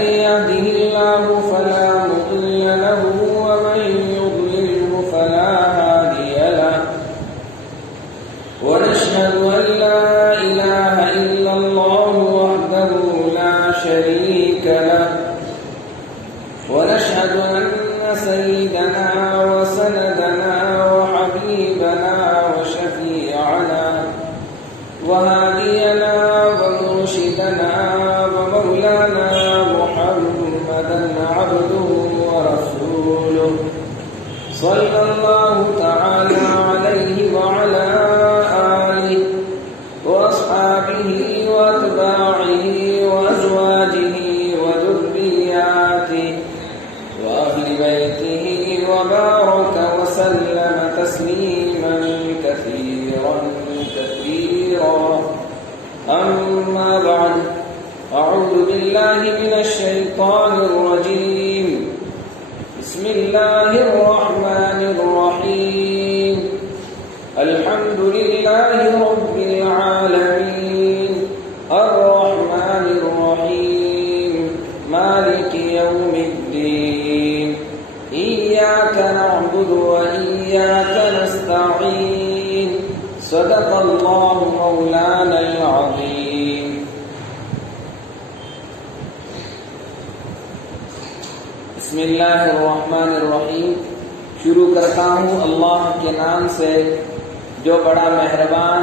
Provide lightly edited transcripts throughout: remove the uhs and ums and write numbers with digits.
يهده الله فلا مضل له ومن يضلله فلا هادي له ونشهد أن لا إله إلا الله وحده لا شريك له ونشهد أن سيدنا وسندنا وحبيبنا وشفيعنا وهادينا ومرشدنا ومولانا محمدا عبده ورسوله صلى الله تعالى عليه وعلى آله وأصحابه وأتباعه وأزواجه وذرياته وأهل بيته وبارك وسلم تسليما كثيرا أما بعد أعوذ بالله من الشيطان الرجيم بسم الله الرحمن الرحيم الحمد لله رب العالمين الرحمن الرحيم مالك يوم الدين إياك نعبد وإياك نستعين صدق الله مولانا العظيم بسم اللہ الرحمن الرحیم. شروع کرتا ہوں اللہ کے نام سے جو بڑا مہربان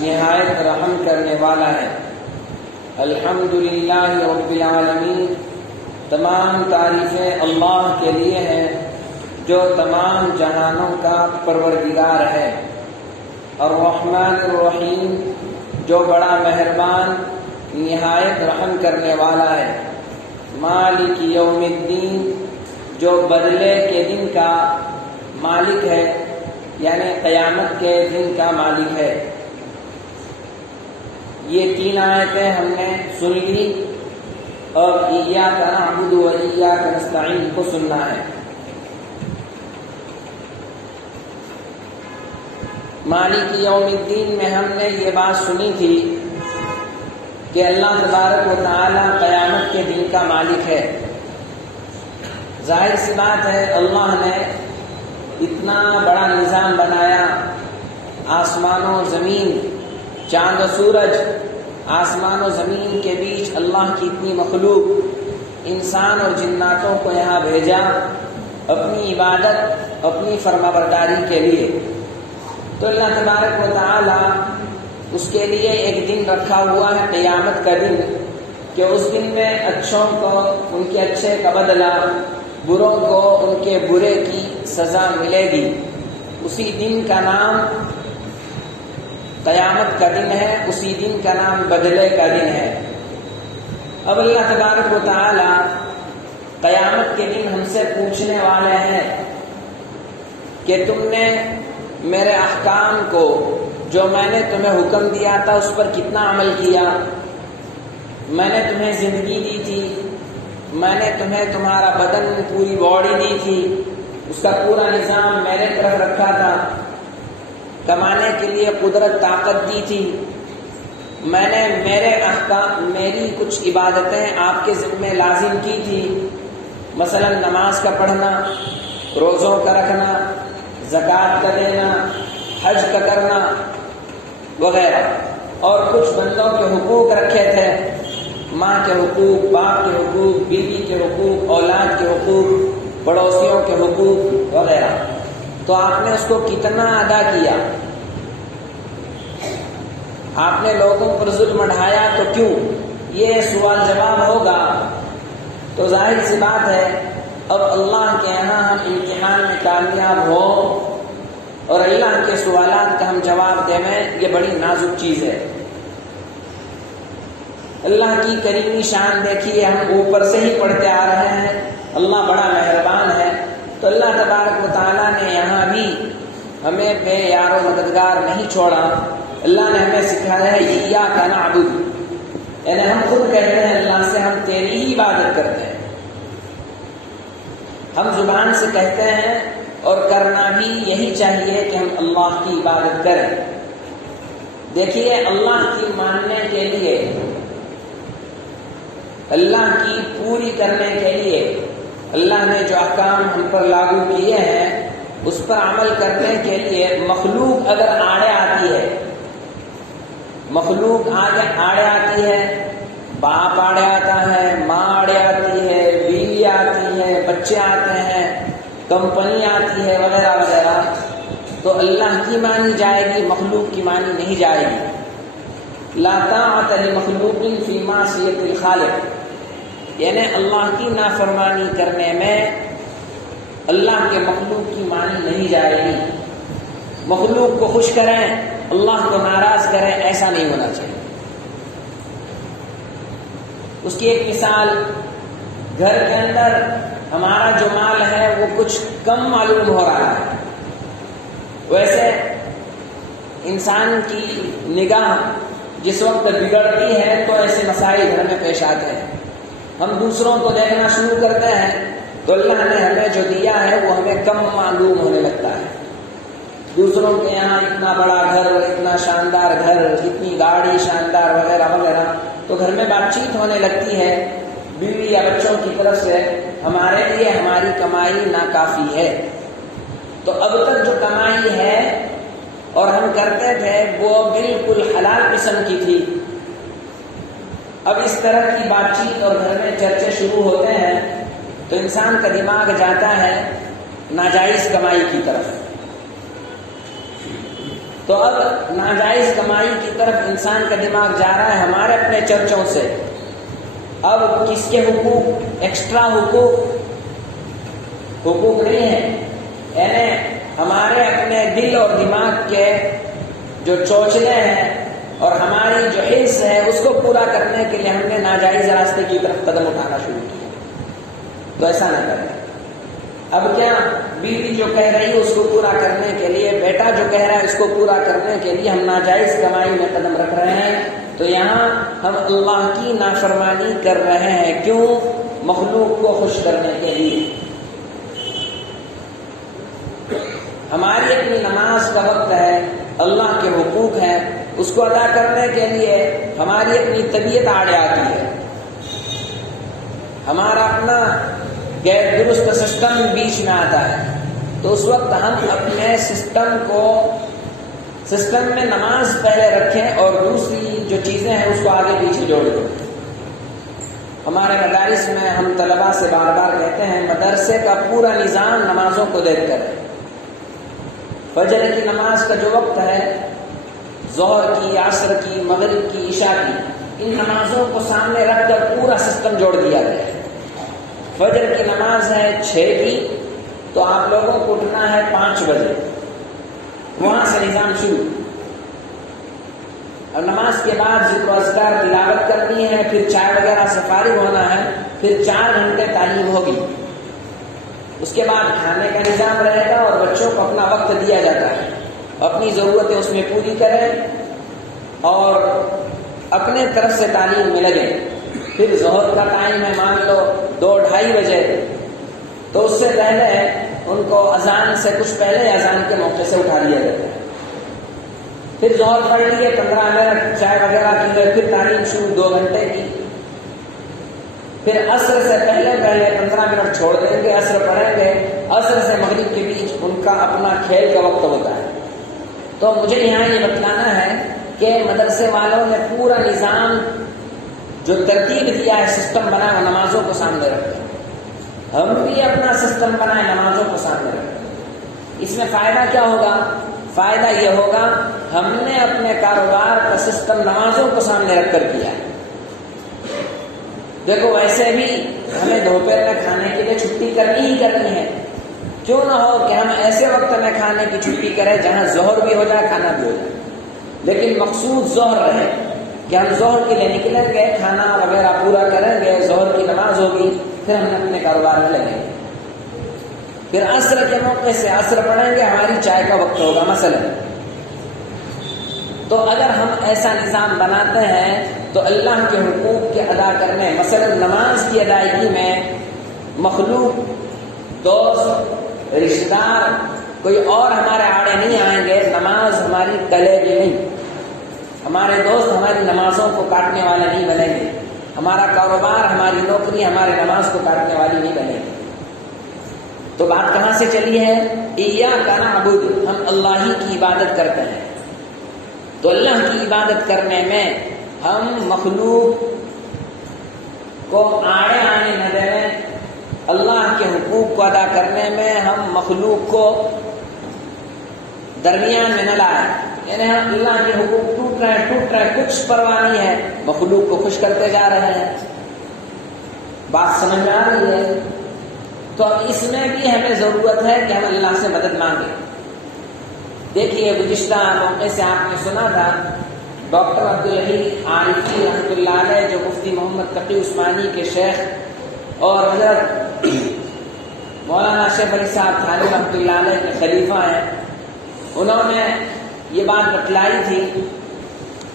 نہایت رحم کرنے والا ہے. الحمدللہ رب العالمین. تمام تعریفیں اللہ کے لیے ہیں جو تمام جہانوں کا پروردگار ہے. الرحمن الرحیم جو بڑا مہربان نہایت رحم کرنے والا ہے. مالک یوم الدین جو بدلے کے دن کا مالک ہے یعنی قیامت کے دن کا مالک ہے. یہ 3 آیتیں ہم نے سن لی اور ایاک نعبد و ایاک نستعین کو سننا ہے. مالک یوم الدین میں ہم نے یہ بات سنی تھی کہ اللہ تبارک و تعالی قیامت کے دن کا مالک ہے. ظاہر سی بات ہے اللہ نے اتنا بڑا نظام بنایا. آسمان و زمین، چاند و سورج، آسمان و زمین کے بیچ اللہ کی اتنی مخلوق، انسان اور جناتوں کو یہاں بھیجا اپنی عبادت، اپنی فرمانبرداری کے لیے. تو اللہ تبارک و تعالی اس کے لیے ایک دن رکھا ہوا ہے قیامت کا دن کہ اس دن میں اچھوں کو ان کے اچھے کا بدلہ، بروں کو ان کے برے کی سزا ملے گی. اسی دن کا نام قیامت کا دن ہے، اسی دن کا نام بدلے کا دن ہے. اب اللہ تبارک و تعالی قیامت کے دن ہم سے پوچھنے والے ہیں کہ تم نے میرے احکام کو جو میں نے تمہیں حکم دیا تھا اس پر کتنا عمل کیا. میں نے تمہیں زندگی دی تھی، میں نے تمہیں تمہارا بدن، پوری باڈی دی تھی، اس کا پورا نظام میرے طرف رکھا تھا. کمانے کے لیے قدرت، طاقت دی تھی. میں نے میرے احکام، میری کچھ عبادتیں آپ کے ذمہ لازم کی تھی، مثلا نماز کا پڑھنا، روزوں کا رکھنا، زکوٰۃ کا دینا، حج کا کرنا وغیرہ. اور کچھ بندوں کے حقوق رکھے تھے، ماں کے حقوق، باپ کے حقوق، بیوی کے حقوق، اولاد کے حقوق، پڑوسیوں کے حقوق وغیرہ. تو آپ نے اس کو کتنا ادا کیا؟ آپ نے لوگوں پر ظلم ڈھایا تو کیوں؟ یہ سوال جواب ہوگا. تو ظاہر سی بات ہے اب اللہ کے یہاں ہم امتحان میں کامیاب ہو اور اللہ کے سوالات کا ہم جواب دیں، یہ بڑی نازک چیز ہے. اللہ کی کریمی شان دیکھیے، ہم اوپر سے ہی پڑھتے آ رہے ہیں. اللہ بڑا مہربان ہے. تو اللہ تبارک و تعالیٰ نے یہاں بھی ہمیں بے یار و مددگار نہیں چھوڑا. اللہ نے ہمیں سکھایا ہے ایاک نعبد، یعنی ہم خود کہتے ہیں اللہ سے ہم تیری ہی عبادت کرتے ہیں. ہم زبان سے کہتے ہیں اور کرنا بھی یہی چاہیے کہ ہم اللہ کی عبادت کریں. دیکھیے اللہ کی ماننے کے لیے اللہ کی پوری کرنے کے لیے اللہ نے جو احکام ہم پر لاگو کیے ہیں اس پر عمل کرنے کے لیے مخلوق اگر آڑے آتی ہے، مخلوق آڑے آتی ہے، باپ آڑے آتا ہے، ماں آڑے آتی ہے، بیوی آتی ہے، بچے آتے ہیں، کمپنی آتی ہے، وغیرہ وغیرہ، تو اللہ کی مانی جائے گی، مخلوق کی مانی نہیں جائے گی۔ لا طاعۃ لمخلوق فی معصیۃ الخالق، یعنی اللہ کی نافرمانی کرنے میں اللہ کے مخلوق کی مانی نہیں جائے گی۔ مخلوق کو خوش کریں، اللہ کو ناراض کریں، ایسا نہیں ہونا چاہیے۔ اس کی ایک مثال، گھر کے اندر ہمارا جو مال ہے وہ کچھ کم معلوم ہو رہا ہے، ویسے انسان کی نگاہ جس وقت بگڑتی ہے تو ایسے مسائل گھر میں پیش آتے ہیں، ہم دوسروں کو دیکھنا شروع کرتے ہیں تو اللہ نے ہمیں جو دیا ہے وہ ہمیں کم معلوم ہونے لگتا ہے۔ دوسروں کے یہاں اتنا بڑا گھر، اتنا شاندار گھر، اتنی گاڑی شاندار وغیرہ وغیرہ، تو گھر میں بات چیت ہونے لگتی ہے بیوی یا بچوں کی طرف سے، ہمارے لیے ہماری کمائی ناکافی ہے۔ تو اب تک جو کمائی ہے اور ہم کرتے تھے وہ بالکل حلال قسم کی تھی، اب اس طرح کی بات چیت اور گھر میں چرچے شروع ہوتے ہیں تو انسان کا دماغ جاتا ہے ناجائز کمائی کی طرف۔ تو اب ناجائز کمائی کی طرف انسان کا دماغ جا رہا ہے ہمارے اپنے چرچوں سے، اب کس کے حقوق، ایکسٹرا حقوق نہیں ہے، یعنی ہمارے اپنے دل اور دماغ کے جو چوچلے ہیں اور ہماری جو حص ہے اس کو پورا کرنے کے لیے ہم نے ناجائز راستے کی طرف قدم اٹھانا شروع کیا۔ تو ایسا نہ کریں۔ اب کیا بیوی جو کہہ رہی ہے اس کو پورا کرنے کے لیے، بیٹا جو کہہ رہا ہے اس کو پورا کرنے کے لیے ہم ناجائز کمائی میں قدم رکھ رہے ہیں، تو یہاں ہم اللہ کی نافرمانی کر رہے ہیں۔ کیوں؟ مخلوق کو خوش کرنے کے لیے۔ ہماری اپنی نماز کا وقت ہے، اللہ کے حقوق ہیں، اس کو ادا کرنے کے لیے ہماری اپنی طبیعت آڑے آتی ہے، ہمارا اپنا غیر درست سسٹم بیچ میں آتا ہے، تو اس وقت ہم اپنے سسٹم میں نماز پہلے رکھیں اور دوسری جو چیزیں ہیں اس کو آگے پیچھے جوڑ دیں۔ ہمارے مدارس میں ہم طلباء سے بار بار کہتے ہیں مدرسے کا پورا نظام نمازوں کو دیکھ کر ہے۔ فجر کی نماز کا جو وقت ہے، ظہر کی، عصر کی، مغرب کی، عشاء کی، ان نمازوں کو سامنے رکھ کر پورا سسٹم جوڑ دیا گیا ہے۔ فجر کی نماز ہے 6 کی، تو آپ لوگوں کو اٹھنا ہے 5 بجے، وہاں سے نظام شروع، اور نماز کے بعد ذکر و اذکار تلاوت کرنی ہے، پھر چائے وغیرہ سے فارغ ہونا ہے، پھر 4 گھنٹے تعلیم ہوگی، اس کے بعد کھانے کا نظام رہے گا اور بچوں کو اپنا وقت دیا جاتا ہے، اپنی ضرورتیں اس میں پوری کریں اور اپنے طرف سے تعلیم میں لگیں۔ پھر ظہر کا ٹائم ہے مان لو 2-2:30 بجے، تو اس سے پہلے ان کو اذان سے کچھ پہلے اذان کے موقع سے اٹھا دیا جاتا ہے، پھر ظہر پڑھ لیے 15 منٹ چائے وغیرہ کی گئے، پھر تعلیم شروع 2 گھنٹے کی، پھر عصر سے پہلے 15 منٹ چھوڑ دیں گے، عصر پڑھیں گے، عصر سے مغرب کے بیچ ان کا اپنا کھیل کا وقت ہوتا ہے۔ تو مجھے یہاں یہ بتلانا ہے کہ مدرسے والوں نے پورا نظام جو ترتیب دیا ہے، سسٹم بنا ہے، نمازوں کو سامنے رکھتے ہیں۔ ہم بھی اپنا سسٹم بنائیں، نمازوں کو سامنے رکھیں۔ اس میں فائدہ کیا ہوگا؟ فائدہ یہ ہوگا ہم نے اپنے کاروبار کا سسٹم نمازوں کو سامنے رکھ کر کیا ہے۔ دیکھو ویسے بھی ہمیں دوپہر میں کھانے کے لیے چھٹی کرنی ہی کرنی ہے، کیوں نہ ہو کہ ہم ایسے وقت میں کھانے کی چھٹی کریں جہاں ظہر بھی ہو جائے، کھانا بھی ہو جائے، لیکن مقصود ظہر رہے کہ ہم ظہر کے لیے نکلیں گے، کھانا وغیرہ پورا کریں گے، ظہر کی نماز ہوگی، پھر ہم اپنے کاروبار میں لگیں گے، پھر عصر کے موقع سے عصر پڑھیں گے، ہماری چائے کا وقت ہوگا مثلا۔ تو اگر ہم ایسا نظام بناتے ہیں تو اللہ کے حقوق کے ادا کرنے، مثلا نماز کی ادائیگی میں مخلوق، دوست، رشتہ دار، کوئی اور ہمارے آڑے نہیں آئیں گے، نماز ہماری ٹلے گی نہیں، ہمارے دوست ہماری نمازوں کو کاٹنے والے نہیں بنیں گے، ہمارا کاروبار، ہماری نوکری ہمارے نماز کو کاٹنے والی نہیں بنے گی۔ تو بات کہاں سے چلی ہے؟ ایاک نعبد، ہم اللہ ہی کی عبادت کرتے ہیں۔ تو اللہ کی عبادت کرنے میں ہم مخلوق کو آڑے آنے نہ دیں، اللہ کے حقوق کو ادا کرنے میں ہم مخلوق کو درمیان میں نہ لائیں، یعنی ہم اللہ کے حقوق ٹوٹ رہے کچھ پرواہ نہیں ہے، مخلوق کو خوش کرتے جا رہے ہیں۔ بات سمجھ میں آ رہی ہے؟ تو اب اس میں بھی ہمیں ضرورت ہے کہ ہم اللہ سے مدد مانگیں۔ دیکھیے گزشتہ موقع سے آپ نے سنا تھا ڈاکٹر عبدالحی عارفی رحمۃ اللہ علیہ، جو مفتی محمد تقی عثمانی کے شیخ اور حضرت مولانا شیخ علی صاحب تھانوی رحمۃ اللہ علیہ کے خلیفہ ہیں، انہوں نے یہ بات بتلائی تھی،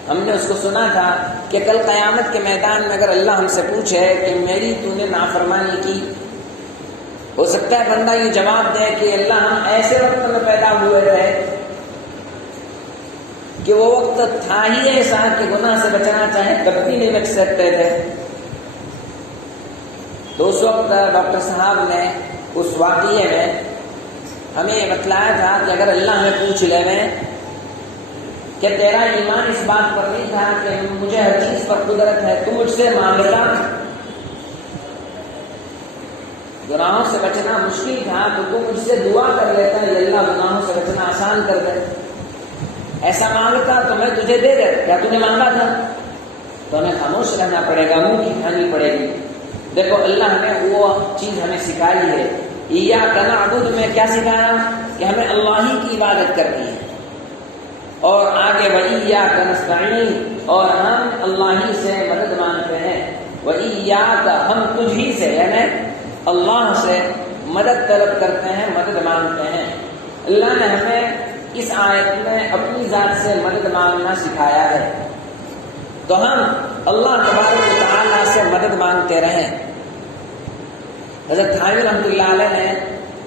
ہم نے اس کو سنا تھا کہ کل قیامت کے میدان میں اگر اللہ ہم سے پوچھے کہ میری تو نے نافرمانی کی، ہو سکتا ہے بندہ یہ جواب دے کہ اللہ ہم ایسے وقت میں پیدا ہوئے تھے کہ وہ وقت تھا ہی ایسا کہ گناہ سے بچنا چاہے کبھی بھی نہیں بچ سکتے تھے۔ تو اس وقت ڈاکٹر صاحب نے اس واقعے میں ہمیں یہ بتلایا تھا کہ اگر اللہ ہمیں پوچھ لے میں کہ تیرا ایمان اس بات پر نہیں تھا کہ مجھے ہر چیز پر قدرت ہے، تو مجھ سے مانگتا، گناہوں سے بچنا مشکل تھا تو تو مجھ سے دعا کر لیتا ہے اللہ گناہوں سے بچنا آسان کر دے، ایسا مانگتا تو میں تجھے دے دیتا، کیا تجھے مانگا تھا؟ تو ہمیں خاموش رہنا پڑے گا، منہ کی کھانی پڑے گی۔ دیکھو اللہ نے وہ چیز ہمیں سکھائی ہے، ایاک نعبد میں کیا سکھایا کہ ہمیں اللہ ہی کی عبادت کرنی ہے، اور آگے وَإِيَّاكَ نَسْتَعِينُ، اور ہم اللہ ہی سے مدد مانگتے ہیں، وَإِيَّاكَ، ہم تجھ ہی سے یعنی اللہ سے مدد طلب کرتے ہیں، مدد مانگتے ہیں۔ اللہ نے ہمیں اس آیت میں اپنی ذات سے مدد مانگنا سکھایا ہے، تو ہم اللہ تبارک و تعالیٰ سے مدد مانگتے رہیں۔ حضرت تھانوی رحمۃ اللہ علیہ نے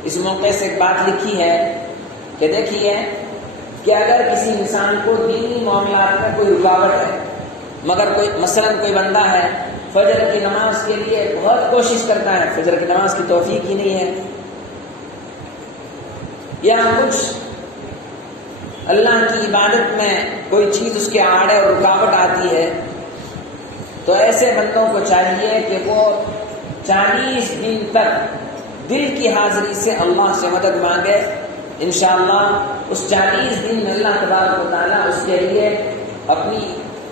اس موقع سے ایک بات لکھی ہے کہ دیکھیے کہ اگر کسی انسان کو دینی معاملات میں کوئی رکاوٹ ہے، مگر کوئی بندہ ہے فجر کی نماز کے لیے بہت کوشش کرتا ہے، فجر کی نماز کی توفیق ہی نہیں ہے، یا کچھ اللہ کی عبادت میں کوئی چیز اس کے آڑے اور رکاوٹ آتی ہے، تو ایسے بندوں کو چاہیے کہ وہ 40 دن تک دل کی حاضری سے اللہ سے مدد مانگے، انشاءاللہ اس 40 دن میں اللہ تبارک و تعالیٰ اس کے لیے اپنی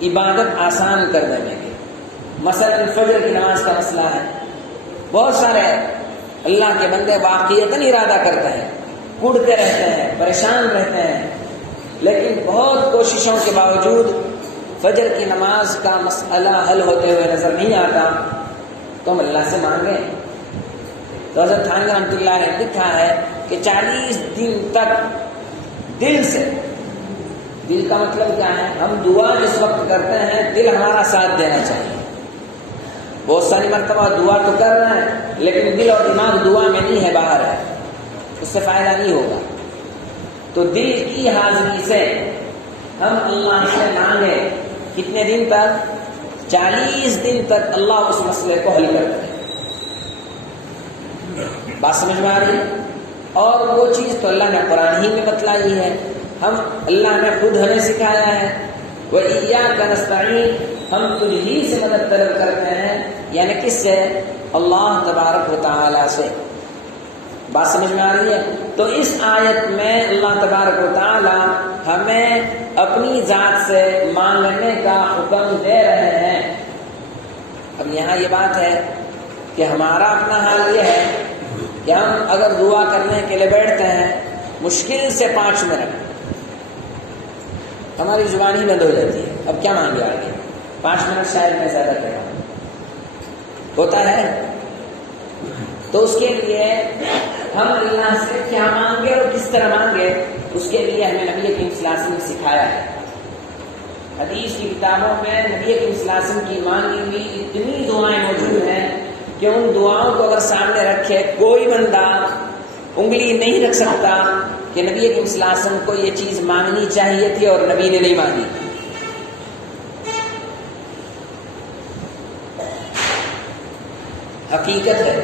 عبادت آسان کر دیں گے۔ مثلا فجر کی نماز کا مسئلہ ہے، بہت سارے اللہ کے بندے واقعیتاً ارادہ کرتے ہیں، کوڑتے رہتے ہیں، پریشان رہتے ہیں، لیکن بہت کوششوں کے باوجود فجر کی نماز کا مسئلہ حل ہوتے ہوئے نظر نہیں آتا، تو ہم اللہ سے مانگیں۔ تو حضرت تھانوی رحمۃ اللہ نے لکھا ہے کہ 40 دن تک دل سے، دل کا مطلب کیا ہے؟ ہم دعا جس وقت کرتے ہیں دل ہمارا ساتھ دینا چاہیے۔ بہت ساری مرتبہ دعا تو کر رہے ہیں لیکن دل اور دماغ دعا میں نہیں ہے، باہر ہے، اس سے فائدہ نہیں ہوگا۔ تو دل کی حاضری سے ہم اللہ سے مانگے، کتنے دن تک؟ 40 دن تک اللہ اس مسئلے کو حل کرتے ہیں۔ بات سمجھ میں آ رہی ہے؟ اور وہ چیز تو اللہ نے قرآن ہی میں بتلائی ہے، ہم اللہ نے خود ہمیں سکھایا ہے، وَإِيَّاكَ نَسْتَعِينُ، ہم تجھ ہی سے مدد طلب کرتے ہیں، یعنی کس سے؟ اللہ تبارک و تعالیٰ سے۔ بات سمجھ میں آ رہی ہے؟ تو اس آیت میں اللہ تبارک و تعالیٰ ہمیں اپنی ذات سے مانگنے کا حکم دے رہے ہیں۔ اب یہاں یہ بات ہے کہ ہمارا اپنا حال یہ ہے کہ ہم اگر دعا کرنے کے لیے بیٹھتے ہیں مشکل سے 5 منٹ ہماری زبان ہی بند ہو جاتی ہے، اب کیا مانگے آگے؟ 5 منٹ شاید میں زیادہ کہہ رہا ہوں، ہوتا ہے۔ تو اس کے لیے ہم اللہ سے کیا مانگے اور کس طرح مانگے، اس کے لیے ہمیں نبی کریم صلی اللہ علیہ وسلم نے سکھایا ہے۔ حدیث کی کتابوں میں نبی کریم صلی اللہ علیہ وسلم کی مانگی ہوئی اتنی دعائیں موجود ہیں کہ ان دعاؤں کو اگر سامنے رکھے کوئی بندہ انگلی نہیں رکھ سکتا کہ نبی کریم صلی اللہ علیہ وسلم کو یہ چیز مانگنی چاہیے تھی اور نبی نے نہیں مانگی۔ حقیقت ہے۔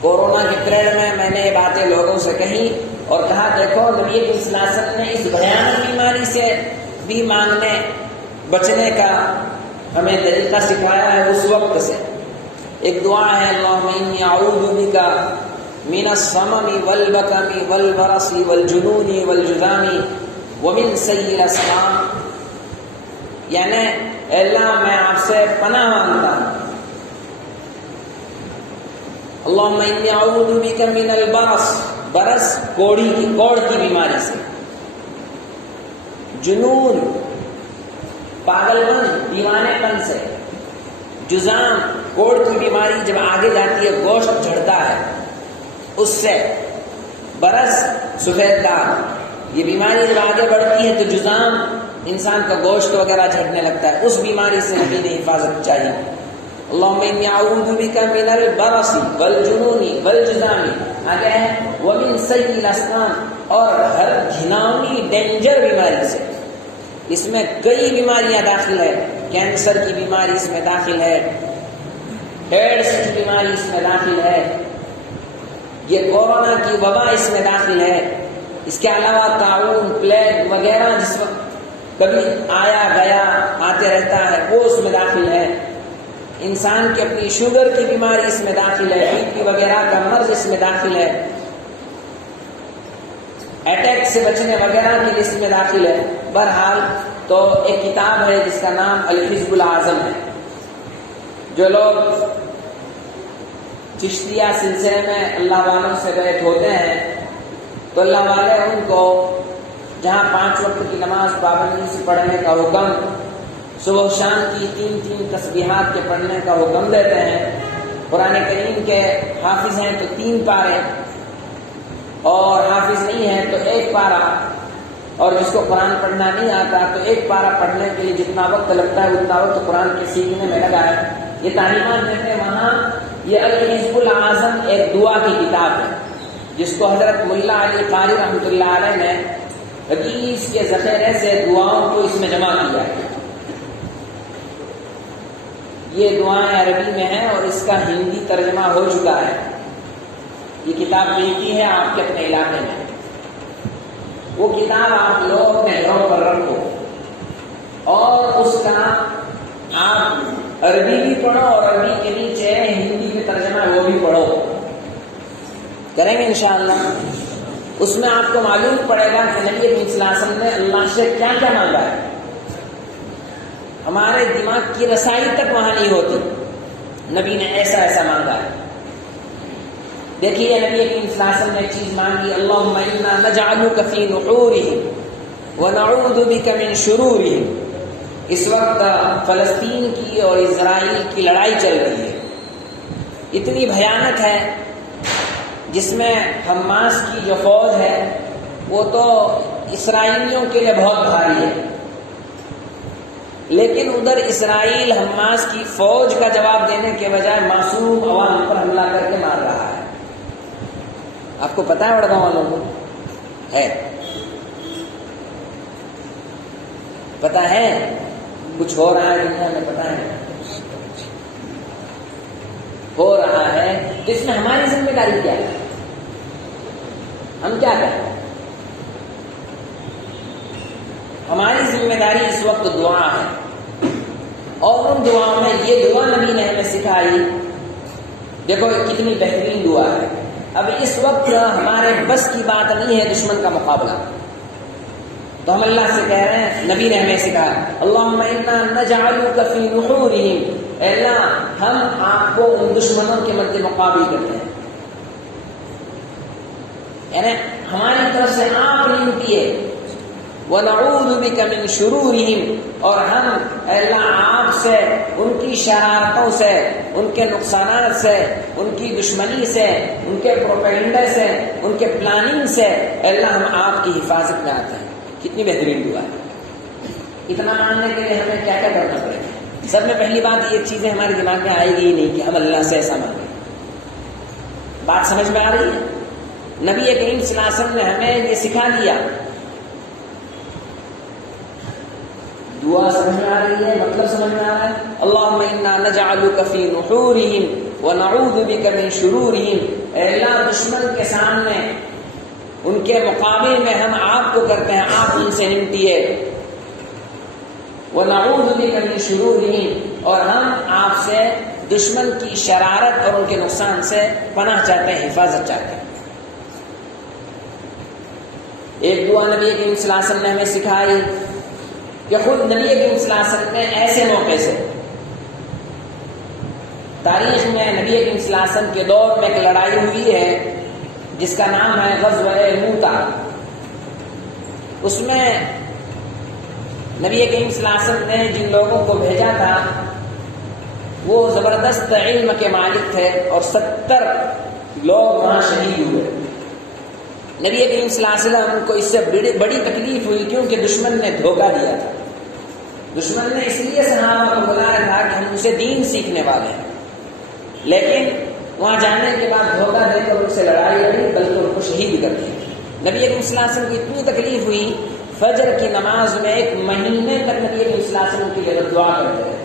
کورونا کے پیریڈ میں نے یہ باتیں لوگوں سے کہی اور کہا دیکھو نبی صلی اللہ علیہ وسلم نے اس بھیانک بیماری سے بھی بچنے کا ہمیں طریقہ سکھایا ہے اس وقت سے۔ ایک دعا ہے اللہم انی اعوذ بک من السمم والبکم والبرص والجنون والجذام ومن سیء الاسقام، یعنی اللہ میں آپ سے پناہ مانگتا ہوں۔ اللہم انی اعوذ بک من البرص، برص کوڑ کی بیماری سے، جنون پاگل پن دیوانے پن سے، جذام کوڑ کی بیماری جب آگے جاتی ہے گوشت جھڑتا ہے اس سے، برص سفید داغ، یہ بیماری جب آگے بڑھتی ہے تو جذام انسان کا گوشت وغیرہ جھڑنے لگتا ہے، اس بیماری سے نبی نے حفاظت چاہیے۔ اللہم انی اعوذ بک من البرص والجنون والجذام، آگے ہے ومن سیء الاسقام، اور ہر گھناؤنی ڈینجر بیماری سے۔ اس میں کئی بیماریاں داخل ہے، کینسر کی بیماری اس میں داخل ہے، ایڈز کی بیماری اس میں داخل ہے، یہ کورونا کی وبا اس میں داخل ہے، اس کے علاوہ طاعون، پلیگ وغیرہ جس وقت کبھی آیا گیا آتے رہتا ہے وہ اس میں داخل ہے، انسان کی اپنی شوگر کی بیماری اس میں داخل ہے، بی پی وغیرہ کا مرض اس میں داخل ہے، اٹیک سے بچنے وغیرہ کی لسٹ میں داخل ہے۔ بہرحال تو ایک کتاب ہے جس کا نام الحزب العظم ہے۔ جو لوگ چشتیہ سلسلے میں اللہ والوں سے بیعت ہوتے ہیں تو اللہ والے ان کو جہاں 5 وقت کی نماز پابندی سے پڑھنے کا حکم، صبح و شام کی 3 تسبیحات کے پڑھنے کا حکم دیتے ہیں، قرآن کریم کے حافظ ہیں تو 3 پارے، اور حافظ نہیں ہے تو 1 پارا، اور جس کو قرآن پڑھنا نہیں آتا تو 1 پارا پڑھنے کے لیے جتنا وقت لگتا ہے اتنا وقت قرآن کے سیکھنے میں لگا ہے۔ یہ تعلیمات دیتے ہیں وہاں۔ یہ الحزب العظم ایک دعا کی کتاب ہے جس کو حضرت ملا علی قاری رحمۃ اللہ علیہ نے حدیث کے ذخیرے سے دعاؤں کو اس میں جمع کیا ہے۔ یہ دعائیں عربی میں ہیں اور اس کا ہندی ترجمہ ہو چکا ہے۔ یہ کتاب ملتی ہے آپ کے اپنے علاقے میں، وہ کتاب آپ لوگ اپنے گھروں پر رکھو اور اس کا آپ عربی بھی پڑھو اور عربی کے نیچے ہندی میں ترجمہ وہ بھی پڑھو، کریں گے انشاءاللہ۔ اس میں آپ کو معلوم پڑے گا کہ نبی صلی اللہ علیہ وسلم نے اللہ سے کیا کیا مانگا ہے۔ ہمارے دماغ کی رسائی تک وہاں نہیں ہوتی، نبی نے ایسا ایسا مانگا ہے۔ دیکھیے نبی صلی اللہ علیہ وسلم نے ایک چیز مانگی، اللہم انا نجعلک فی نحورہم ونعوذ بک من شرورہم۔ اس وقت فلسطین کی اور اسرائیل کی لڑائی چل رہی ہے، اتنی بھیانک ہے، جس میں حماس کی جو فوج ہے وہ تو اسرائیلیوں کے لیے بہت بھاری ہے، لیکن ادھر اسرائیل حماس کی فوج کا جواب دینے کے بجائے معصوم عوام پر حملہ کر کے مار رہا ہے۔ آپ کو پتا ہے وڑگاؤں والوں کو ہے، پتا ہے کچھ ہو رہا ہے دنیا میں، پتا ہے ہو رہا ہے، تو اس میں ہماری ذمہ داری کیا ہے؟ ہم کیا کریں؟ ہماری ذمہ داری اس وقت دعا ہے، اور ان دعاؤں میں یہ دعا نبی نے ہمیں سکھائی، دیکھو کتنی بہترین دعا ہے۔ اب اس وقت ہمارے بس کی بات نہیں ہے دشمن کا مقابلہ، تو ہم اللہ سے کہہ رہے ہیں، نبی نے ہمیں سکھایا اللہم انا نجعلک فی نحورہم، اے اللہ ہم آپ کو ان دشمنوں کے مد مقابل کرتے ہیں، یعنی ہماری طرف سے آپ نہیں ہوتی ہے، وَنَعُوذُ بِكَ مِن شُرُورِهِمْ، اور ہم اے اللہ آپ سے ان کی شرارتوں سے، ان کے نقصانات سے، ان کی دشمنی سے، ان کے پروپیگنڈے سے، ان کے پلاننگ سے، اے اللہ ہم آپ کی حفاظت میں آتے ہیں۔ کتنی بہترین دعا ہے۔ اتنا ماننے کے لیے ہمیں کیا کیا کرنا پڑے گا؟ سب میں پہلی بات یہ چیزیں ہمارے دماغ میں آئے گی ہی نہیں کہ ہم اللہ سے ایسا مانگیں۔ بات سمجھ میں آ رہی ہے؟ نبی کریم صلی اللہ علیہ وسلم نے ہمیں یہ سکھا دیا۔ دعا سمجھ میں آ رہی ہے؟ مطلب سمجھ میں آ رہا ہے؟ اللہم انا نجعلک فی نحورہم، وَنَعُوذُ بِكَ مِن شُرُورِهِمْ، اے اللہ دشمن کے سامنے ان کے مقابل میں ہم آپ کو کرتے ہیں، آپ ان سے نمٹیے۔ وَنَعُوذُ بِكَ مِن شُرُورِهِمْ، اور ہم آپ سے دشمن کی شرارت اور ان کے نقصان سے پناہ چاہتے ہیں، حفاظت چاہتے ہیں۔ ایک دعا نبی کریم صلی اللہ علیہ وسلم نے ہمیں سکھائی کہ خود نبی کریم صلی اللہ علیہ وسلم نے ایسے موقع سے تاریخ میں نبی کریم صلی اللہ علیہ وسلم کے دور میں ایک لڑائی ہوئی ہے جس کا نام ہے غزوہ موتا۔ اس میں نبی کریم صلی اللہ علیہ وسلم نے جن لوگوں کو بھیجا تھا وہ زبردست علم کے مالک تھے اور 70 لوگ وہاں شہید ہوئے۔ نبی کریم صلی اللہ علیہ وسلم کو اس سے بڑی تکلیف ہوئی کیونکہ دشمن نے دھوکہ دیا تھا۔ دشمن نے اس لیے صحابہ کو بلایا تھا کہ ہم اسے دین سیکھنے والے ہیں، لیکن وہاں جانے کے بعد دھوکہ دے کر ان سے لڑائی لڑی، بلکہ ان کو شہید کر دیا۔ نبی کریم صلی اللہ علیہ وسلم کو اتنی تکلیف ہوئی، فجر کی نماز میں 1 مہینے تک نبی کریم صلی اللہ علیہ وسلم کے لیے دعا کرتے رہے،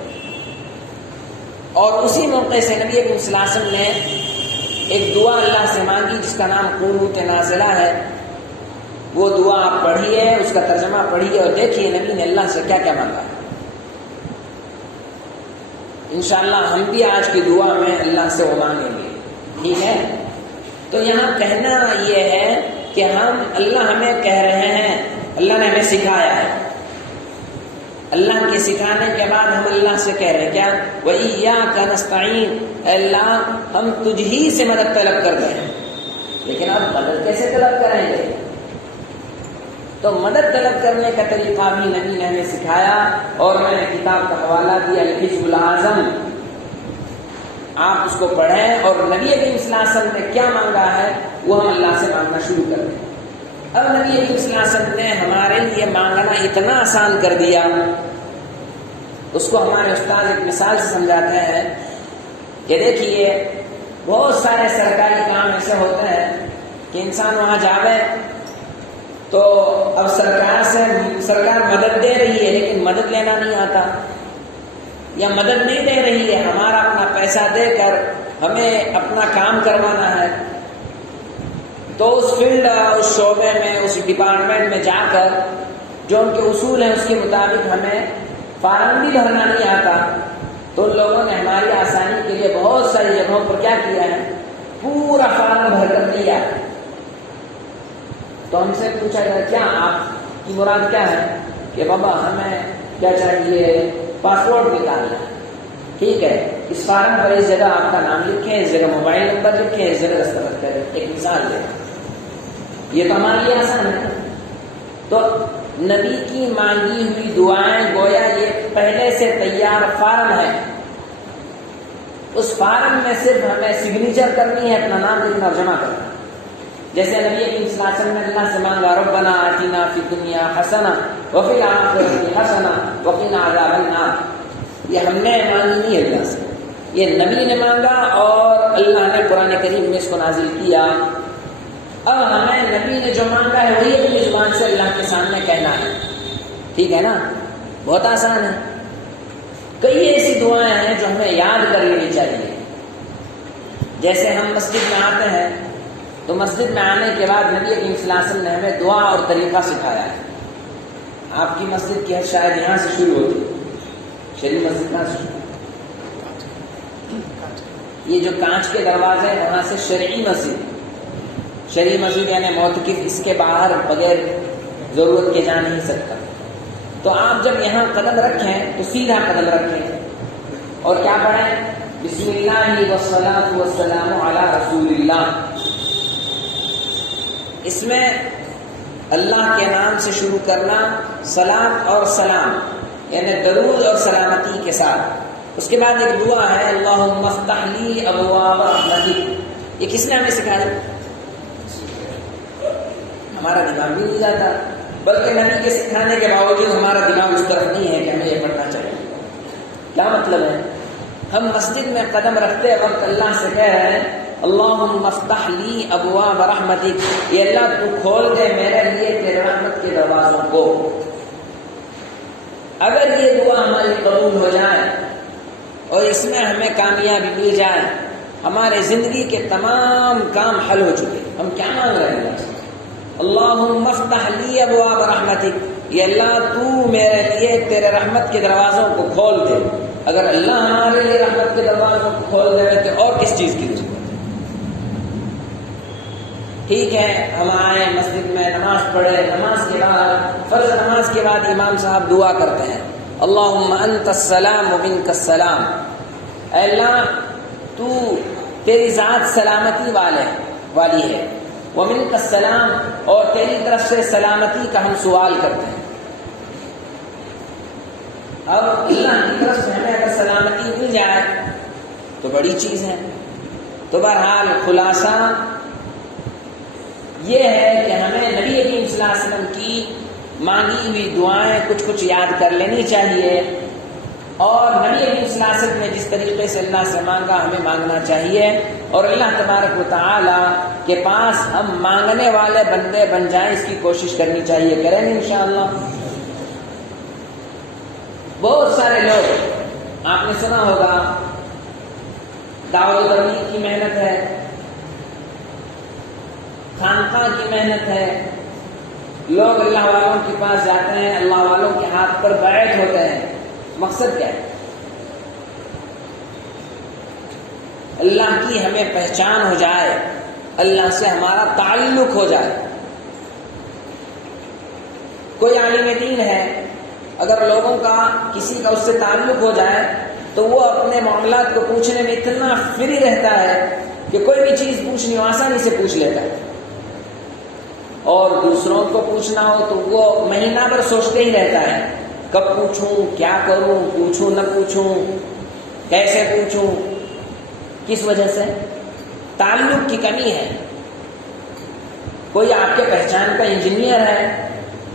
اور اسی موقع سے نبی کریم صلی اللہ علیہ وسلم نے ایک دعا اللہ سے مانگی جس کا نام قنوت نازلہ ہے۔ وہ دعا آپ پڑھیے، اس کا ترجمہ پڑھیے اور دیکھیے نبی نے اللہ سے کیا کیا مانگا۔ انشاءاللہ ہم بھی آج کی دعا میں اللہ سے وہ مانگیں گے، ٹھیک ہے؟ تو یہاں کہنا یہ ہے کہ ہم اللہ ہمیں کہہ رہے ہیں، اللہ نے ہمیں سکھایا ہے، اللہ کے سکھانے کے بعد ہم اللہ سے کہہ رہے ہیں کیا؟ وَإِيَّاكَ نَسْتَعِينُ، اے اللہ ہم تجھ ہی سے مدد طلب کر رہے ہیں۔ لیکن اب مدد کیسے طلب کریں گے؟ تو مدد طلب کرنے کا طریقہ بھی نبی نے ہمیں سکھایا، اور میں نے کتاب کا حوالہ دیا الحزب الاعظم، آپ اس کو پڑھیں اور نبی کریم صلی اللہ علیہ وسلم نے کیا مانگا ہے وہ ہم اللہ سے مانگنا شروع کر دیں۔ اب نبی کریم صلی اللہ علیہ وسلم نے ہمارے لیے مانگنا اتنا آسان کر دیا، اس کو ہمارے استاد ایک مثال سے سمجھاتے ہیں کہ دیکھیے بہت سارے سرکاری کام ایسے ہوتے ہیں کہ انسان وہاں جاوے تو اب سرکار مدد دے رہی ہے لیکن مدد لینا نہیں آتا، یا مدد نہیں دے رہی ہے، ہمارا اپنا پیسہ دے کر ہمیں اپنا کام کروانا ہے، تو اس فیلڈ، اس شعبے میں، اس ڈپارٹمنٹ میں جا کر جو ان کے اصول ہیں اس کے مطابق ہمیں فارم بھی بھرنا نہیں آتا، تو ان لوگوں نے ہماری آسانی کے لیے بہت ساری جگہوں پر کیا کیا ہے، پورا فارم بھر کر دیا۔ تو ہم سے پوچھا گیا کیا آپ کی مراد کیا ہے؟ کہ بابا ہمیں کیا چاہیے، پاسپورٹ نکالنا، ٹھیک ہے، اس فارم پر اس جگہ آپ کا نام لکھیں، اس جگہ موبائل نمبر لکھیں، اس جگہ دستخط کریں، ایک مثال دیں، یہ تو ہمارے لیے آسان ہے۔ تو نبی کی مانگی ہوئی دعائیں گویا یہ پہلے سے تیار فارم ہے، اس فارم میں صرف ہمیں سگنیچر کرنی ہے، اپنا نام لکھنا اور جمع کرنا۔ جیسے نبی کریم صلی اللہ علیہ وسلم نے اللہ سے مانگا ربنا آتنا فی الدنیا حسنہ وفی الآخرۃ حسنہ وقنا عذاب النار، یہ ہم نے مانگی نہیں ہے اللہ سے، یہ نبی نے مانگا اور اللہ نے قرآن کریم میں اس کو نازل کیا۔ اب ہمیں نبی نے جو مانگا ہے وہی اپنی زبان سے اللہ کے سامنے کہنا ہے، ٹھیک ہے نا؟ بہت آسان ہے۔ کئی ایسی دعائیں ہیں جو ہمیں یاد کر لینی چاہیے، جیسے ہم مسجد میں آتے ہیں تو مسجد میں آنے کے بعد نبی کریم صلی اللہ علیہ وسلم نے ہمیں دعا اور طریقہ سکھایا ہے۔ آپ کی مسجد کی حد شاید یہاں سے شروع ہوتی ہے، شریف مسجد کہاں سے شروع؟ یہ جو کانچ کے دروازے ہیں وہاں سے شرعی مسجد، شرعی مسجد یعنی معتکف اس کے باہر بغیر ضرورت کے جا نہیں سکتا۔ تو آپ جب یہاں قدم رکھیں تو سیدھا قدم رکھیں اور کیا پڑھیں؟ بسم اللہ والصلاۃ والسلام علی رسول اللہ۔ اس میں اللہ کے نام سے شروع کرنا، صلاۃ اور سلام یعنی درود اور سلامتی کے ساتھ۔ اس کے بعد ایک دعا ہے اللہم افتح لی ابواب رحمتک، یہ کس نے ہمیں سکھایا؟ ہمارا دماغ بھی نہیں جاتا، بلکہ نبی کے سکھانے کے باوجود ہمارا دماغ اس طرف نہیں ہے کہ ہمیں یہ پڑھنا چاہیے۔ کیا مطلب ہے؟ ہم مسجد میں قدم رکھتے وقت اللہ سے کہہ رہے ہیں اللہم افتح لی ابواب رحمتک، یہ اللہ تو کھول دے میرے لیے تیرے رحمت کے دروازوں کو۔ اگر یہ دعا ہماری قبول ہو جائے اور اس میں ہمیں کامیابی مل جائے ہمارے زندگی کے تمام کام حل ہو چکے. ہم کیا مانگ رہے ہیں اللہ سے؟ اللہم افتح لی ابواب رحمتک، یہ اللہ تو میرے لیے تیرے رحمت کے دروازوں کو کھول دے. اگر اللہ ہمارے لیے رحمت کے دروازوں کو کھول دے تو اور کس چیز کی ضرورت ہے؟ ٹھیک ہے، ہم آئے مسجد میں نماز پڑھے، نماز کے بعد فرض نماز کے بعد امام صاحب دعا کرتے ہیں، اللہم انت السلام و منک السلام. اے اللہ تو تیری ذات سلامتی والی ہے، ومنک السلام، اور تیری طرف سے سلامتی کا ہم سوال کرتے ہیں. اب اللہ کی طرف سے ہمیں اگر سلامتی مل جائے تو بڑی چیز ہے. تو بہرحال خلاصہ یہ ہے کہ ہمیں نبی کریم صلی اللہ علیہ وسلم کی مانگی ہوئی دعائیں کچھ یاد کر لینی چاہیے، اور نبی کریم صلی اللہ علیہ وسلم نے جس طریقے سے اللہ سے مانگا ہمیں مانگنا چاہیے، اور اللہ تبارک و تعالی کے پاس ہم مانگنے والے بندے بن جائیں اس کی کوشش کرنی چاہیے. کریں گے انشاءاللہ. بہت سارے لوگ آپ نے سنا ہوگا دعوت و تبلیغ کی محنت ہے، خانقاہ کی محنت ہے، لوگ اللہ والوں کے پاس جاتے ہیں، اللہ والوں کے ہاتھ پر بیعت ہوتے ہیں. مقصد کیا ہے؟ اللہ کی ہمیں پہچان ہو جائے، اللہ سے ہمارا تعلق ہو جائے. کوئی عالم دین ہے، اگر لوگوں کا کسی کا اس سے تعلق ہو جائے تو وہ اپنے معاملات کو پوچھنے میں اتنا فری رہتا ہے کہ کوئی بھی چیز پوچھنی ہو آسانی سے پوچھ لیتا ہے، اور دوسروں کو پوچھنا ہو تو وہ مہینہ بھر سوچتے ہی رہتا ہے کب پوچھوں، کیا کروں، پوچھوں نہ پوچھوں، کیسے پوچھوں. کس وجہ سے؟ تعلق کی کمی ہے. کوئی آپ کے پہچان کا انجینئر ہے،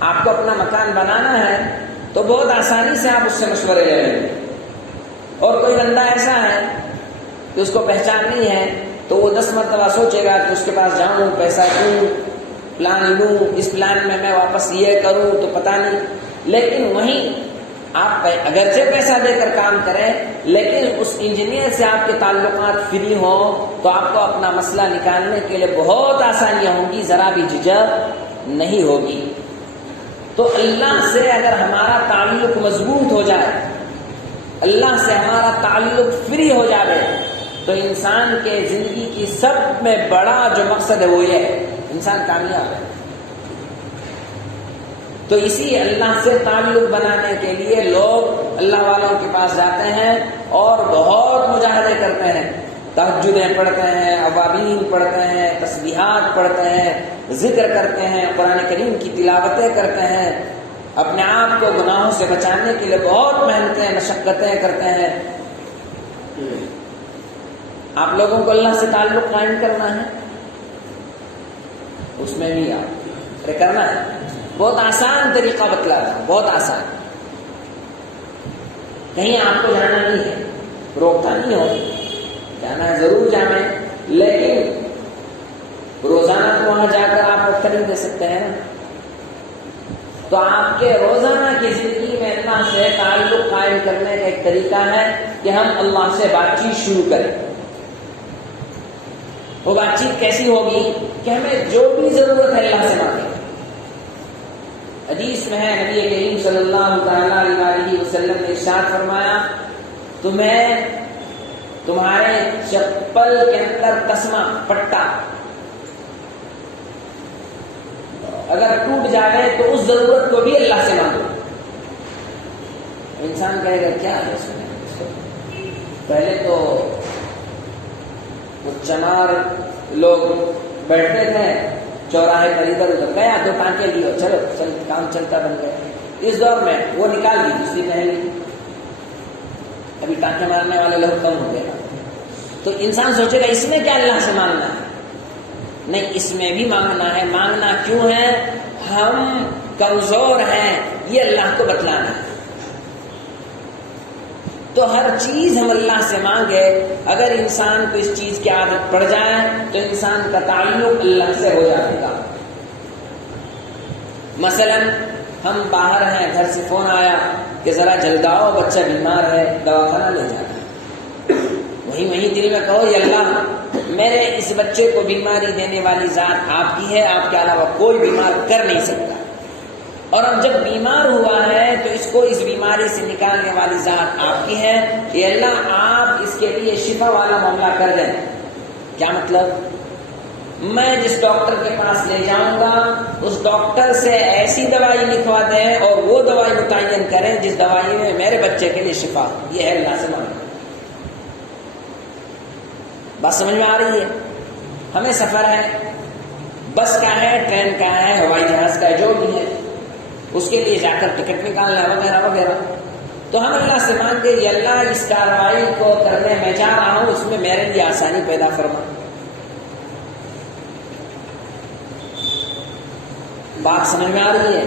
آپ کو اپنا مکان بنانا ہے تو بہت آسانی سے آپ اس سے مشورے لے لیں گے، اور کوئی بندہ ایسا ہے کہ اس کو پہچان نہیں ہے تو وہ 10 مرتبہ سوچے گا کہ اس کے پاس جاؤں، پیسہ دوں، پلان لوں، اس پلان میں واپس یہ کروں تو پتہ نہیں. لیکن وہیں آپ اگرچہ پیسہ دے کر کام کریں، لیکن اس انجینئر سے آپ کے تعلقات فری ہوں تو آپ کو اپنا مسئلہ نکالنے کے لیے بہت آسانیاں ہوں گی، ذرا بھی جھجک نہیں ہوگی. تو اللہ سے اگر ہمارا تعلق مضبوط ہو جائے، اللہ سے ہمارا تعلق فری ہو جائے، تو انسان کے زندگی کی سب میں بڑا جو مقصد ہے وہ یہ ہے، انسان کامیاب ہے. تو اسی اللہ سے تعلق بنانے کے لیے لوگ اللہ والوں کے پاس جاتے ہیں اور بہت مجاہدے کرتے ہیں، تہجدیں پڑھتے ہیں، اوابین پڑھتے ہیں، تسبیحات پڑھتے ہیں، ذکر کرتے ہیں، قرآن کریم کی تلاوتیں کرتے ہیں، اپنے آپ کو گناہوں سے بچانے کے لیے بہت محنتیں مشقتیں کرتے ہیں. آپ لوگوں کو اللہ سے تعلق قائم کرنا ہے، اس میں بھی آپ کرنا ہے. بہت آسان طریقہ بتلا رہا ہوں، بہت آسان. کہیں آپ کو جانا نہیں ہے، روکتا نہیں ہو، جانا ہے ضرور جانا ہے، لیکن روزانہ تو وہاں جا کر آپ وقت نہیں دے سکتے ہیں نا. تو آپ کے روزانہ کی زندگی میں اللہ سے تعلق قائم کرنے کا ایک طریقہ ہے کہ ہم اللہ سے بات چیت شروع کریں. وہ بات چیت کیسی ہوگی کہ ہمیں جو بھی ضرورت ہے اللہ سے مانگیں. حدیث میں ہے نبی کریم صلی اللہ تعالی علیہ وسلم نے ارشاد فرمایا، تمہیں تمہارے چپل کے اندر تسمہ پٹا اگر ٹوٹ جائے تو اس ضرورت کو بھی اللہ سے مانگو. انسان کہے گا کیا ہے اس میں؟ پہلے تو وہ چمار لوگ بیٹھتے تھے چوراہے پر ادھر ادھر، گیا 2 ٹانکے لیے، چلو کام چلتا بن گیا. اس دور میں وہ نکال دی، دوسری پہن لی. ابھی ٹانکے مارنے والے لوگ کم ہو گئے. تو انسان سوچے گا اس میں کیا اللہ سے مانگنا ہے؟ نہیں، اس میں بھی مانگنا ہے. مانگنا کیوں ہے؟ ہم کمزور ہیں، یہ اللہ کو بتلانا ہے. تو ہر چیز ہم اللہ سے مانگے. اگر انسان کو اس چیز کی عادت پڑ جائے تو انسان کا تعلق اللہ سے ہو جائے گا. مثلا ہم باہر ہیں، گھر سے فون آیا کہ ذرا جلد آؤ، بچہ بیمار ہے، دواخانہ لے جانا. وہیں دل میں کہو یا اللہ میرے اس بچے کو بیماری دینے والی ذات آپ کی ہے، آپ کے علاوہ کوئی بیمار کر نہیں سکتا، اور اب جب بیمار ہوا ہے تو اس کو اس بیماری سے نکالنے والی ذات آپ کی ہے، یا اللہ آپ اس کے لیے شفا والا معاملہ کر دیں۔ کیا مطلب؟ میں جس ڈاکٹر کے پاس لے جاؤں گا اس ڈاکٹر سے ایسی دوائی لکھوا دیں اور وہ دوائی متعین کریں جس دوائی میں میرے بچے کے لیے شفا ہو۔ یہ ہے اللہ سے مانگنا۔ بات سمجھ میں آ رہی ہے؟ ہمیں سفر ہے، بس کا ہے، ٹرین کا ہے، ہوائی جہاز کا ہے، جو بھی ہے اس کے لیے جا کر ٹکٹ نکالنا ہے وغیرہ وغیرہ، تو ہم اللہ سے مانگے یا اللہ اس کارروائی کو کرنے میں جا رہا ہوں، اس میں میرے لیے آسانی پیدا فرما۔ بات سمجھ میں آ رہی ہے؟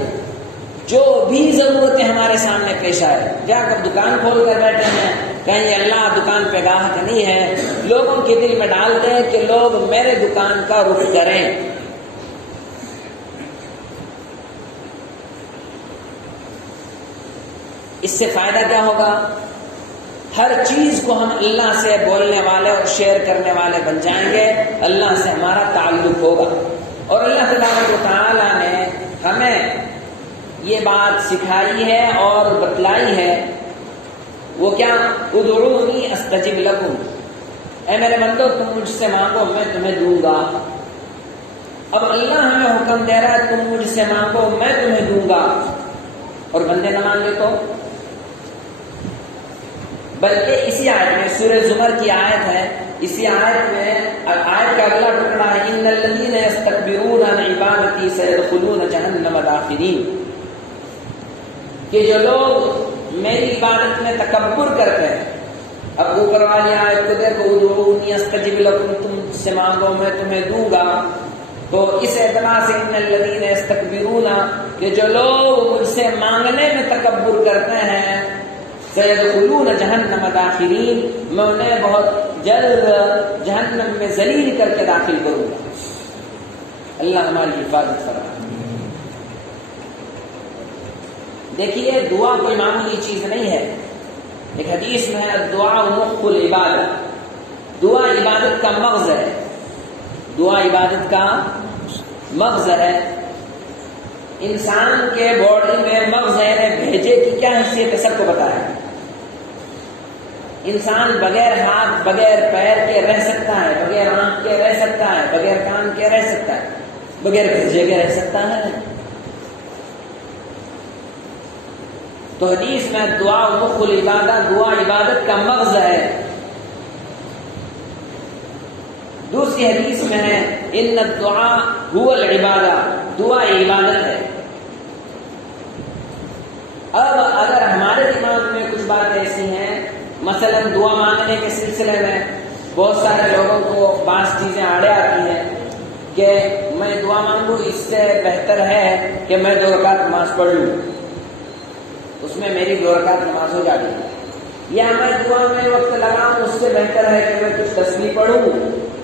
جو بھی ضرورتیں ہمارے سامنے پیش آئے، جا کر دکان کھول کر بیٹھے ہیں، کہیں اللہ دکان پہ گاہک نہیں ہے، لوگوں کے دل میں ڈالتے ہیں کہ لوگ میرے دکان کا رخ کریں۔ اس سے فائدہ کیا ہوگا؟ ہر چیز کو ہم اللہ سے بولنے والے اور شیئر کرنے والے بن جائیں گے، اللہ سے ہمارا تعلق ہوگا۔ اور اللہ تبارک و تعالیٰ نے ہمیں یہ بات سکھائی ہے اور بتلائی ہے، وہ کیا؟ ادعونی استجب لکم، اے میرے بندو تم مجھ سے مانگو میں تمہیں دوں گا۔ اب اللہ ہمیں حکم دے رہا ہے تم مجھ سے مانگو میں تمہیں دوں گا، اور بندے نہ مانگے تو؟ بلکہ اسی آیت میں سورہ زمر کی آیت ہے، اسی آیت میں آیت کا اگلا ٹکڑا ہے ان الذین یستکبرون عن عبادتی سیدخلون جہنم داخرین، کہ جو لوگ میری عبادت میں تکبر کرتے ہیں۔ اب اوپر والی آیت کو دیکھو ادعونی استجب لکم، تم سے مانگو میں تمہیں دوں گا، تو اس اعتبار سے ان الذین یستکبرون کہ جو لوگ مجھ سے مانگنے میں تکبر کرتے ہیں سیدخلون جہنم داخرین، میں انہیں بہت جلد جہنم میں ذلیل کر کے داخل کروں گا۔ اللہ ہماری حفاظت فرمائے۔ دیکھیے دعا کوئی معمولی چیز نہیں ہے۔ ایک حدیث میں ہے دعا مخ العبادت، دعا عبادت کا مغز ہے، دعا عبادت کا مغز ہے۔ انسان کے باڈی میں مغز ہے، بھیجے کی کیا حیثیت ہے سب کو بتایا۔ انسان بغیر ہاتھ بغیر پیر کے رہ سکتا ہے، بغیر آنکھ کے رہ سکتا ہے، بغیر کان کے رہ سکتا ہے، بغیر بھیجے کے رہ سکتا ہے۔ تو حدیث میں دعا مخ العبادہ، دعا عبادت کا مغز ہے۔ دوسری حدیث میں ہے ان الدعاء هو العبادہ، دعا عبادت ہے۔ اب اگر ہمارے دماغ میں کچھ باتیں ایسی ہیں، مثلا دعا مانگنے کے سلسلے میں بہت سارے لوگوں کو بعض چیزیں آڑے آتی ہیں کہ میں دعا مانگوں، اس سے بہتر ہے کہ میں 2 رکعت نماز پڑھ لوں، اس میں میری 2 رکعت نماز ہو جاتی ہے، یا میں دعا میں وقت لگاؤں، اس سے بہتر ہے کہ میں کچھ تسبیح پڑھوں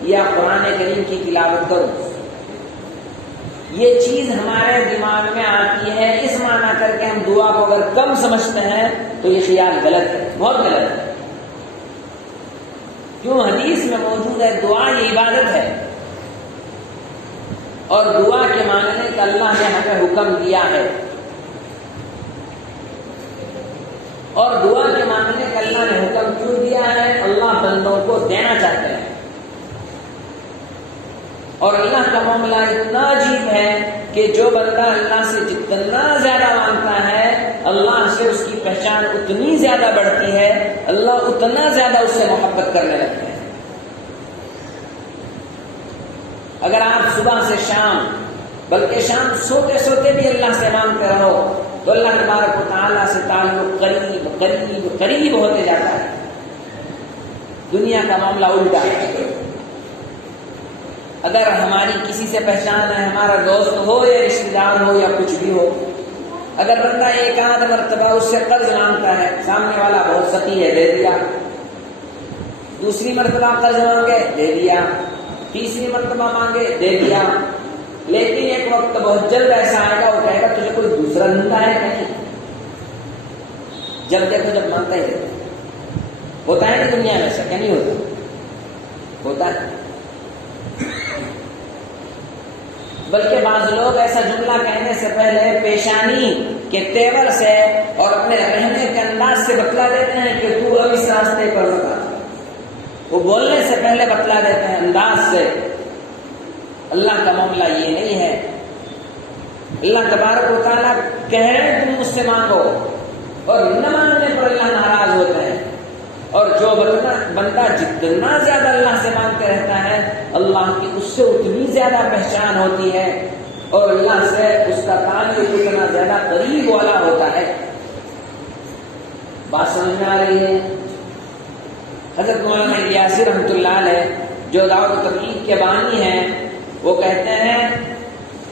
یا قرآن کریم کی تلاوت کروں۔ یہ چیز ہمارے دماغ میں آتی ہے، اس معنی کر کے ہم دعا کو اگر کم سمجھتے ہیں تو یہ خیال غلط ہے، بہت غلط ہے۔ کیوں؟ حدیث میں موجود ہے دعا یہ عبادت ہے، اور دعا کے مانگنے کا اللہ نے ہمیں حکم دیا ہے، اور دعا کے مانگنے کا اللہ نے حکم کیوں دیا ہے؟ اللہ بندوں کو دینا چاہتے ہیں، اور اللہ کا معاملہ اتنا عجیب ہے کہ جو بندہ اللہ سے جتنا زیادہ مانگتا ہے اللہ سے اس کی پہچان اتنی زیادہ بڑھتی ہے، اللہ اتنا زیادہ اس سے محبت کرنے لگتے ہیں۔ اگر آپ صبح سے شام، بلکہ شام سوتے سوتے بھی اللہ سے مانگتے رہو تو اللہ تبارک و تعالیٰ سے تعلق قریب قریب قریب ہوتے جاتا ہے۔ دنیا کا معاملہ الٹا ہے۔ اگر ہماری کسی سے پہچان ہے، ہمارا دوست ہو یا رشتہ دار ہو یا کچھ بھی ہو، اگر بندہ ایک آدھ مرتبہ اس سے قرض مانگتا ہے، سامنے والا بہت سخی ہے، دے دیا، دوسری مرتبہ قرض مانگے دے دیا، تیسری مرتبہ مانگے دے دیا، لیکن ایک وقت بہت جلد ایسا آئے گا وہ کہے گا تجھے کوئی دوسرا دھندا ہے کہیں؟ جب دیکھو جب مانگتا ہی رہتا ہوتا ہے نا دنیا میں سے، کیا نہیں ہوتا؟ ہوتا ہے. بلکہ بعض لوگ ایسا جملہ کہنے سے پہلے پیشانی کے تیور سے اور اپنے رہنے کے انداز سے بتلا دیتے ہیں کہ تو اب اس راستے پر مت آ. وہ بولنے سے پہلے بتلا دیتے ہیں انداز سے. اللہ کا معاملہ یہ نہیں ہے. اللہ تبارک و تعالیٰ کہہ رہے تم مجھ سے مانگو اور نہ مانگنے پر اللہ ناراض ہوتے ہیں. اور جو بندہ جتنا زیادہ اللہ سے مانگتے رہتا ہے اللہ کی اس سے اتنی زیادہ پہچان ہوتی ہے اور اللہ سے اس کا تعلق اتنا زیادہ قریب والا ہوتا ہے. بات سمجھ میں آ رہی ہے؟ حضرت مولانا الیاسی رحمۃ اللہ علیہ جو دعوت و تبلیغ کے بانی ہیں وہ کہتے ہیں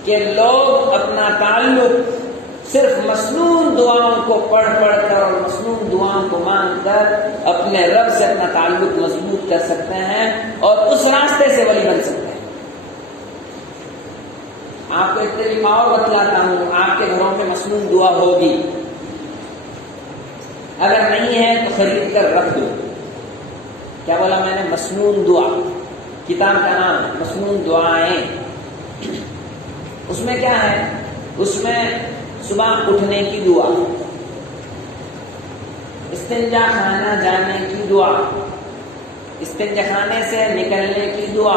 کہ لوگ اپنا تعلق صرف مسنون دعاؤں کو پڑھ کر اور مسنون دعاؤں کو مانگ کر اپنے رب سے اپنا تعلق مضبوط کر سکتے ہیں اور اس راستے سے ولی بن سکتے ہیں. آپ کو ایک طریقہ اور بتلاتا ہوں. آپ کے گھروں میں مسنون دعا ہوگی, اگر نہیں ہے تو خرید کر رکھ دو. کیا بولا میں نے؟ مسنون دعا. کتاب کا نام ہے مسنون دعائیں. اس میں کیا ہے؟ اس میں صبح اٹھنے کی دعا, استنجا خانہ جانے کی دعا, استنجا خانے سے نکلنے کی دعا,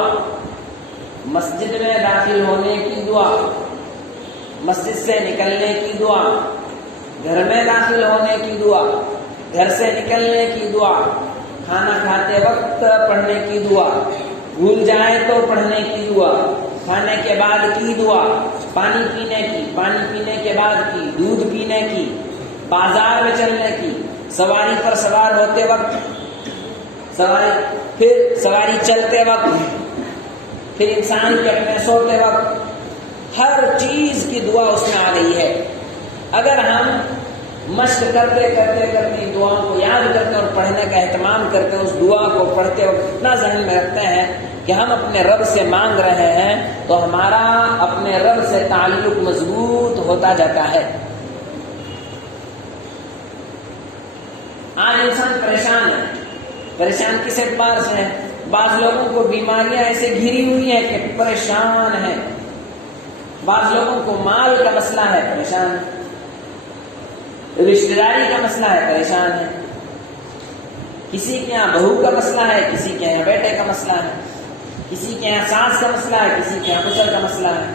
مسجد میں داخل ہونے کی دعا, مسجد سے نکلنے کی دعا, گھر میں داخل ہونے کی دعا, گھر سے نکلنے کی دعا, کھانا کھاتے وقت پڑھنے کی دعا, بھول جائے تو پڑھنے کی دعا, کھانے کے بعد کی دعا, پانی پینے کی, پانی پینے کے بعد کی, دودھ پینے کی, بازار میں چلنے کی, سواری پر سوار ہوتے وقت, پھر سواری چلتے وقت, پھر انسان کے اپنے سوتے وقت, ہر چیز کی دعا اس میں آ گئی ہے. اگر ہم مشق کرتے دعاؤں کو یاد کرتے اور پڑھنے کا اہتمام کرتے, اس دعا کو پڑھتے وقت اتنا ذہن میں رکھتے ہیں کہ ہم اپنے رب سے مانگ رہے ہیں تو ہمارا اپنے رب سے تعلق مضبوط ہوتا جاتا ہے. آج انسان پریشان ہے. پریشان کس اعتبار سے ہے؟ بعض لوگوں کو بیماریاں ایسے گھری ہوئی ہیں کہ پریشان ہے. بعض لوگوں کو مال کا مسئلہ ہے, پریشان ہے. رشتہ داری کا مسئلہ ہے, پریشان ہے. کسی کے یہاں بہو کا مسئلہ ہے, کسی کے یہاں بیٹے کا مسئلہ ہے, کسی کے یہاں ساس کا مسئلہ ہے, کسی کے یہاں خسر کا مسئلہ ہے.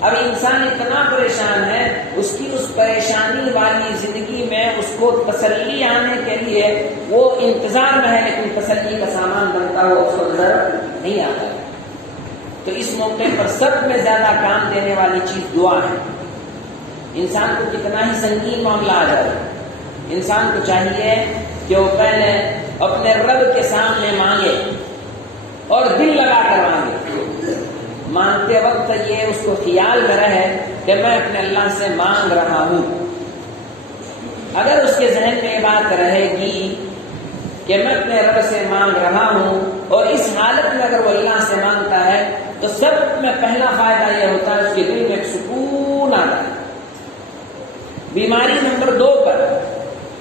اب انسان اتنا پریشان ہے, اس کی اس پریشانی والی زندگی میں اس کو تسلی آنے کے لیے وہ انتظار میں ہے, لیکن تسلی کا سامان بنتا ہوا اس کو نظر نہیں آتا. تو اس موقع پر سب میں زیادہ کام دینے والی چیز دعا ہے. انسان کو کتنا ہی سنگین معاملہ آ جائے, انسان کو چاہیے کہ وہ پہلے اپنے رب کے سامنے مانگے اور دل لگا کر مانگے. مانگتے وقت یہ اس کو خیال میں رہے کہ میں اپنے اللہ سے مانگ رہا ہوں. اگر اس کے ذہن میں یہ بات رہے گی کہ میں اپنے رب سے مانگ رہا ہوں اور اس حالت میں اگر وہ اللہ سے مانگتا ہے تو سب میں پہلا فائدہ یہ ہوتا ہے اس کے دل میں ایک سکون آتا ہے. بیماری نمبر 2 پر,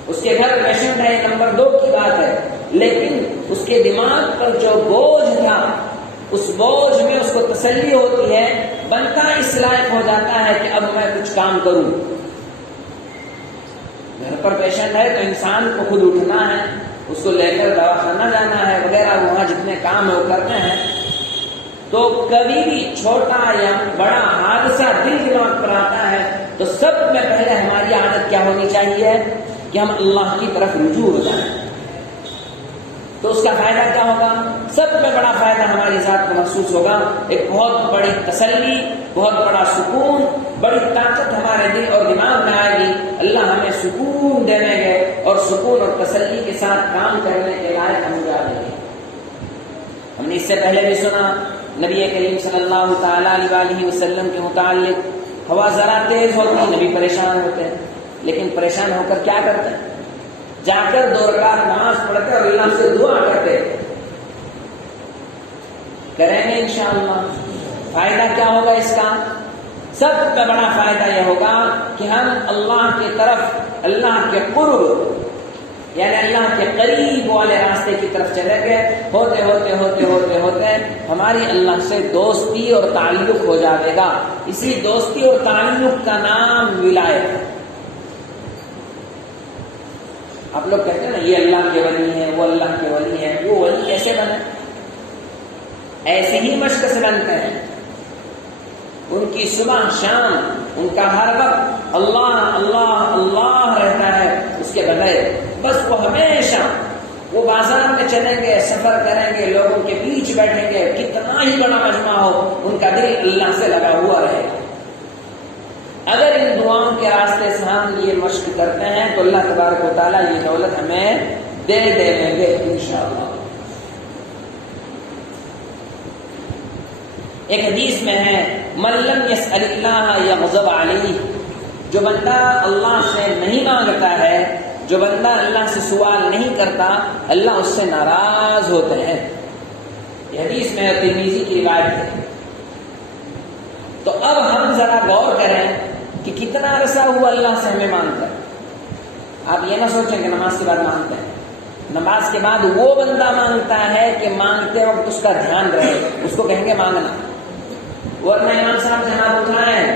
اس کے گھر پیشنٹ ہے, نمبر 2 کی بات ہے, لیکن اس کے دماغ پر جو بوجھ تھا اس بوجھ میں اس کو تسلی ہوتی ہے, بنتا اس لائق ہو جاتا ہے کہ اب میں کچھ کام کروں. گھر پر پیشنٹ ہے تو انسان کو خود اٹھنا ہے, اس کو لے کر دواخانہ جانا ہے وغیرہ, وہاں جتنے کام ہے وہ کرنے ہیں. تو کبھی بھی چھوٹا یا بڑا حادثہ دل دماغ پر آتا ہے تو سب میں پہلے ہماری عادت کیا ہونی چاہیے کہ ہم اللہ کی طرف رجوع ہو جائیں. تو اس کا فائدہ کیا ہوگا؟ سب میں بڑا فائدہ ہماری ذات کو محسوس ہوگا. ایک بہت بڑی تسلی, بہت بڑا سکون, بڑی طاقت ہمارے دل اور دماغ میں آئے گی. اللہ ہمیں سکون دینے گے اور سکون اور تسلی کے ساتھ کام کرنے کے لائق ہم جا دیں گے. ہم نے اس سے پہلے بھی سنا نبی کریم صلی اللہ تعالی علیہ وسلم کے متعلق, ہوا ذرا تیز ہوتی نبی پریشان ہوتے ہیں, لیکن پریشان ہو کر کیا کرتے ہیں؟ جا کر 2 رکعت نماز پڑھتے اور اللہ سے دعا کرتے. کریں گے انشاءاللہ. فائدہ کیا ہوگا اس کا؟ سب میں بڑا فائدہ یہ ہوگا کہ ہم اللہ کی طرف, اللہ کے قرب یعنی اللہ کے قریب والے راستے کی طرف چلے گئے، ہوتے ہوتے ہوتے ہوتے ہوتے ہماری اللہ سے دوستی اور تعلق ہو جائے گا۔ اسی دوستی اور تعلق کا نام ولایت۔ آپ لوگ کہتے ہیں نا یہ اللہ کے ولی ہیں، وہ اللہ کے ولی ہیں، وہ ولی کیسے بنے؟ ایسے ہی مشق سے بنتے ہیں۔ ان کی صبح شام ان کا ہر وقت اللہ اللہ اللہ رہتا ہے، اس کے بغیر بس وہ ہمیشہ وہ بازار میں چلیں گے، سفر کریں گے، لوگوں کے بیچ بیٹھیں گے، کتنا ہی بڑا مجمع ہو ان کا دل اللہ سے لگا ہوا رہے گا۔ اگر ان دعاؤں کے راستے سے ہم یہ مشق کرتے ہیں تو اللہ تبارک و تعالیٰ یہ دولت ہمیں دے دیں گے انشاءاللہ۔ ایک حدیث میں ہے من لم يسأل اللہ یغضب علیہ، جو بندہ اللہ سے نہیں مانگتا ہے، جو بندہ اللہ سے سوال نہیں کرتا، اللہ اس سے ناراض ہوتے ہیں۔ یہ حدیث میں ترمذی کی روایت ہے۔ تو اب ہم ذرا غور کریں کہ کتنا عرصہ ہوا اللہ سے ہمیں مانگتا ہے۔ آپ یہ نہ سوچیں کہ نماز کے بعد مانگتے ہیں۔ نماز کے بعد وہ بندہ مانگتا ہے کہ مانگتے وقت اس کا دھیان رہے، اس کو کہیں گے مانگنا، ورنہ امام صاحب سے ہاتھ اٹھائے ہیں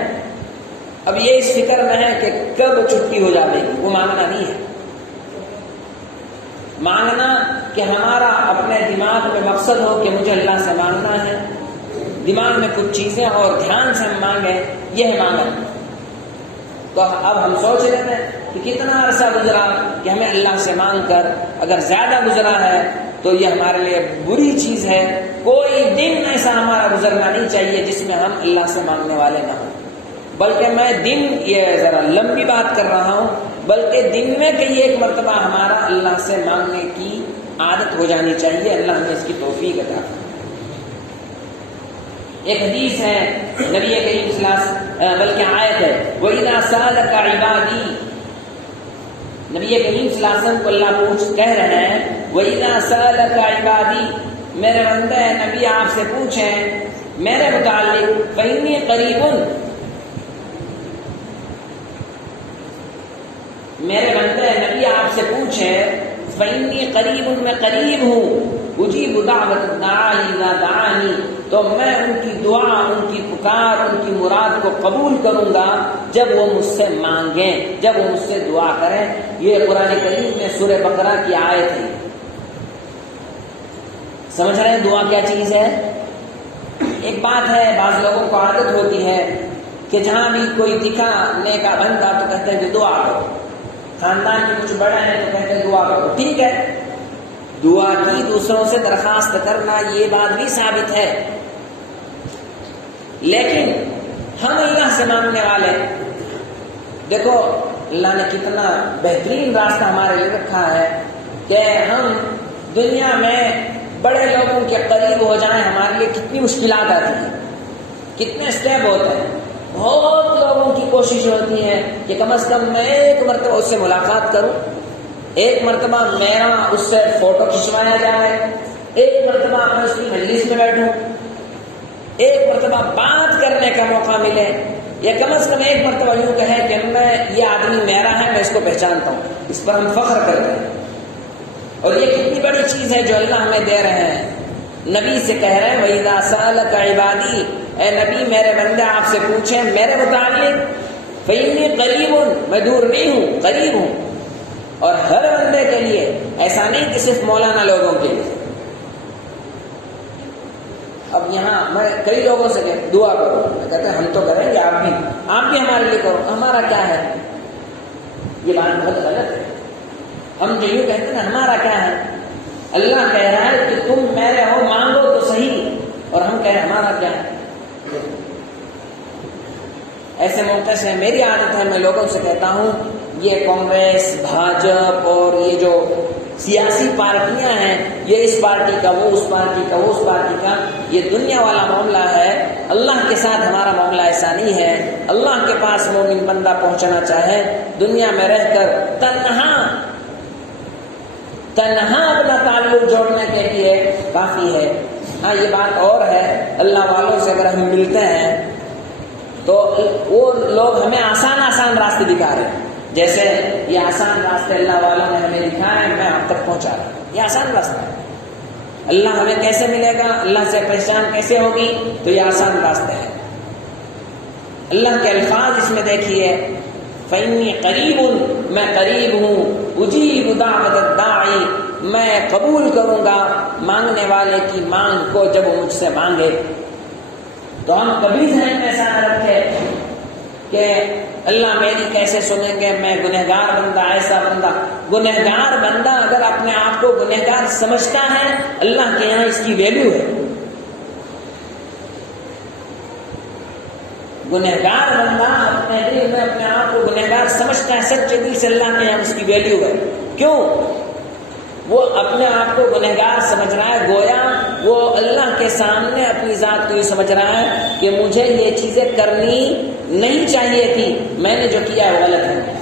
اب یہ اس فکر میں ہے کہ کب چھٹی ہو جائے گی، وہ مانگنا نہیں ہے۔ مانگنا کہ ہمارا اپنے دماغ میں مقصد ہو کہ مجھے اللہ سے مانگنا ہے، دماغ میں کچھ چیزیں اور دھیان سے ہم مانگیں، یہ ہے مانگنا۔ تو اب ہم سوچ رہے ہیں کہ کتنا عرصہ گزرا کہ ہمیں اللہ سے مانگ کر، اگر زیادہ گزرا ہے تو یہ ہمارے لیے بری چیز ہے۔ کوئی دن ایسا ہمارا گزرنا نہیں چاہیے جس میں ہم اللہ سے مانگنے والے نہ ہوں، بلکہ میں دن، یہ ذرا لمبی بات کر رہا ہوں، بلکہ دن میں کئی ایک مرتبہ ہمارا اللہ سے مانگنے کی عادت ہو جانی چاہیے۔ اللہ ہمیں اس کی توفیق عطا کرے۔ ایک حدیث ہے نبی کریم صلی اللہ علیہ وسلم، بلکہ آیت ہے وَإِذَا سَأَلَكَ عِبَادِي، نبی کریم صلی اللہ علیہ وسلم کو اللہ کہہ رہے ہیں وَإِذَا سَأَلَكَ عِبَادِي، میرے بندے نبی آپ سے پوچھیں میرے متعلق فَإِنِّي قَرِيبٌ، میرے بندے نبی آپ سے پوچھیں فَإِنِّي قَرِيبٌ، میں قریب ہوں، اجیب دعوت الداعی اذا دعانی، تو میں ان کی دعا، ان کی پکار، ان کی مراد کو قبول کروں گا جب وہ مجھ سے مانگیں، جب وہ مجھ سے دعا کریں۔ یہ قرآن کریم میں سورہ بقرہ کی آیت ہے۔ سمجھ رہے ہیں دعا کیا چیز ہے؟ ایک بات ہے، بعض لوگوں کو عادت ہوتی ہے کہ جہاں بھی کوئی دکھا نیکا بنتا تو کہتے ہیں کہ دعا کرو، خاندان میں کچھ بڑا ہے تو کہتے ہیں دعا کرو۔ ٹھیک ہے، دعا کی دوسروں سے درخواست کرنا یہ بات بھی ثابت ہے، لیکن ہم اللہ سے مانگنے والے، دیکھو اللہ نے کتنا بہترین راستہ ہمارے لیے رکھا ہے کہ ہم دنیا میں بڑے لوگوں کے قریب ہو جائیں، ہمارے لیے کتنی مشکلات آتی ہیں، کتنے سٹیپ ہوتے ہیں۔ بہت لوگوں کی کوشش ہوتی ہے کہ کم از کم میں ایک مرتبہ اس سے ملاقات کروں، ایک مرتبہ میرا اس سے فوٹو کھنچوایا جائے، ایک مرتبہ میں اس کی مجلس میں بیٹھوں، ایک مرتبہ بات کرنے کا موقع ملے، یا کم از کم ایک مرتبہ یوں کہے کہ میں یہ آدمی میرا ہے، میں اس کو پہچانتا ہوں، اس پر ہم فخر کرتے ہیں۔ اور یہ کتنی بڑی چیز ہے جو اللہ ہمیں دے رہے ہیں۔ نبی سے کہہ رہے ہیں وَإِذَا سَأَلَكَ عِبَادِي، اے نبی میرے بندے آپ سے پوچھیں میرے متعلق فَإِنِّي قَرِيبٌ، میں دور نہیں ہوں، قریب ہوں۔ اور ہر بندے کے لیے، ایسا نہیں کہ صرف مولانا لوگوں کے لیے۔ اب یہاں میں کئی لوگوں سے دعا کروں، کہتے ہیں ہم تو کریں گے، آپ بھی ہمارے لیے کرو، ہمارا کیا ہے؟ یہ بات بہت غلط ہے۔ ہم جو یوں کہتے ہیں نا ہمارا کیا ہے، اللہ کہہ رہا ہے کہ تم میرے ہو، مانگو تو صحیح، اور ہم کہیں ہمارا کیا ہے۔ ایسے موقع سے میری عادت ہے، میں لوگوں سے کہتا ہوں یہ کانگریس، بھاجپ اور یہ جو سیاسی پارٹیاں ہیں، یہ اس پارٹی کا، وہ اس پارٹی کا، وہ اس پارٹی کا، یہ دنیا والا معاملہ ہے۔ اللہ کے ساتھ ہمارا معاملہ ایسا نہیں ہے۔ اللہ کے پاس مومن بندہ پہنچنا چاہے دنیا میں رہ کر تنہا اپنا تعلق جوڑنے کے لیے کافی ہے۔ ہاں یہ بات اور ہے، اللہ والوں سے اگر ہم ملتے ہیں تو وہ لوگ ہمیں آسان راستے دکھا رہے ہیں، جیسے یہ آسان راستے اللہ والوں نے ہمیں دکھایا ہے، میں آپ تک پہنچا رہا ہوں، یہ آسان راستہ ہے۔ اللہ ہمیں کیسے ملے گا، اللہ سے پہچان کیسے ہوگی، تو یہ آسان راستہ ہے۔ اللہ کے الفاظ اس میں دیکھیے، فَإِنِّي قَرِيبٌ، میں قریب ہوں، اجیب دعوت الداعی، میں قبول کروں گا مانگنے والے کی مانگ کو جب وہ مجھ سے مانگے۔ تو ہم کبھی ذہن میں ایسا نہ رکھے کہ اللہ میری کیسے سنیں گے، میں گنہگار بندہ، ایسا بندہ۔ گنہگار بندہ اگر اپنے آپ کو گنہگار سمجھتا ہے، اللہ کے یہاں اس کی ویلیو ہے۔ گنہگار بندہ اپنے دل میں اپنے آپ کو گنہگار سمجھتا ہے، سچے دل سے، اللہ کے یہاں اس کی ویلیو ہے۔ کیوں؟ وہ اپنے آپ کو گنہگار سمجھ رہا ہے، گویا وہ اللہ کے سامنے اپنی ذات کو یہ سمجھ رہا ہے کہ مجھے یہ چیزیں کرنی نہیں چاہیے تھی، میں نے جو کیا ہے وہ غلط ہے۔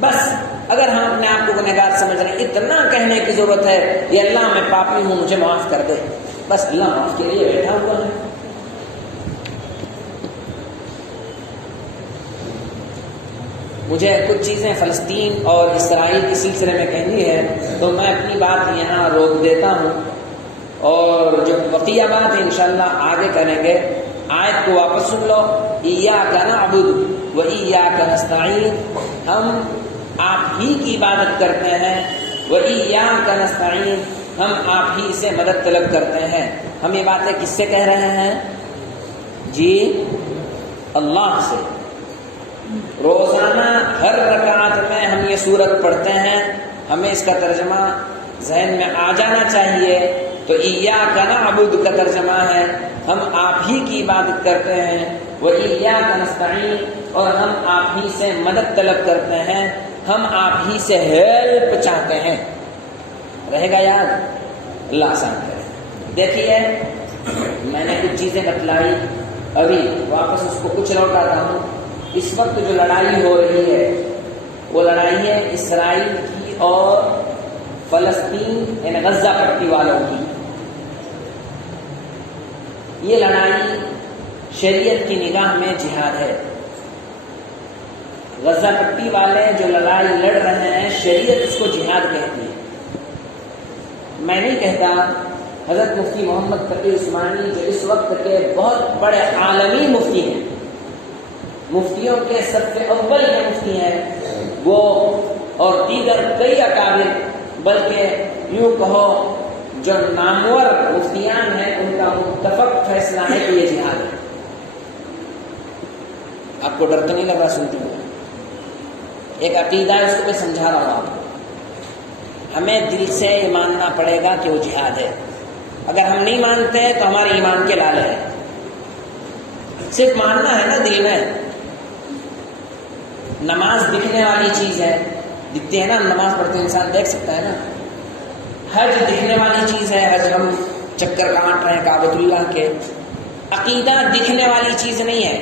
بس اگر ہم اپنے آپ کو گنہگار سمجھ رہے ہیں، اتنا کہنے کی ضرورت ہے، یہ اللہ میں پاپی ہوں، مجھے معاف کر دے، بس اللہ معاف کے لیے بیٹھا ہوا ہے۔ مجھے کچھ چیزیں فلسطین اور اسرائیل کے سلسلے میں کہنی ہے، تو میں اپنی بات یہاں روک دیتا ہوں، اور جو بقیہ بات ہے انشاءاللہ آگے کریں گے۔ آیت کو واپس سن لو، ایاک نعبد و ایاک نستعین، ہم آپ ہی کی عبادت کرتے ہیں، و ایاک نستعین، ہم آپ ہی سے مدد طلب کرتے ہیں۔ ہم یہ باتیں کس سے کہہ رہے ہیں؟ جی اللہ سے۔ روزانہ ہر رکعت میں ہم یہ سورت پڑھتے ہیں، ہمیں اس کا ترجمہ ذہن میں آ جانا چاہیے۔ تو ایاک نعبد کا ترجمہ ہے ہم آپ ہی کی عبادت کرتے ہیں، و ایاک نستعین، اور ہم آپ ہی سے مدد طلب کرتے ہیں، ہم آپ ہی سے ہیلپ چاہتے ہیں۔ رہے گا یاد؟ اللہ آسان کرے۔ دیکھیے میں نے کچھ چیزیں بتلائی، ابھی واپس اس کو کچھ لوٹاتا ہوں۔ اس وقت جو لڑائی ہو رہی ہے وہ لڑائی ہے اسرائیل کی اور فلسطین یعنی غزہ پٹی والوں کی۔ یہ لڑائی شریعت کی نگاہ میں جہاد ہے۔ غزہ پٹی والے جو لڑائی لڑ رہے ہیں، شریعت اس کو جہاد کہتی ہے۔ میں نہیں کہتا، حضرت مفتی محمد تقی عثمانی جو اس وقت کے بہت بڑے عالمی مفتی ہیں، مفتیوں کے سب سے اول کے مفتی ہیں وہ، اور دیگر کئی اکابر، بلکہ یوں کہو جو نامور مفتیان ہیں، ان کا متفق فیصلہ ہے کہ یہ جہاد ہے۔ آپ کو ڈر تو نہیں لگ رہا سنتے ہوئے؟ ایک عقیدہ ہے، اس کو میں سمجھا رہا ہوں آپ کو۔ ہمیں دل سے یہ ماننا پڑے گا کہ وہ جہاد ہے۔ اگر ہم نہیں مانتے تو ہمارے ایمان کے لالے ہیں۔ صرف ماننا ہے نا دل میں۔ نماز دکھنے والی چیز ہے، دکھتی ہے نا، نماز پڑھتے انسان دیکھ سکتا ہے نا۔ حج دکھنے والی چیز ہے، حج ہم چکر کاٹ رہے ہیں کعبۃ اللہ کے۔ عقیدہ دکھنے والی چیز نہیں ہے۔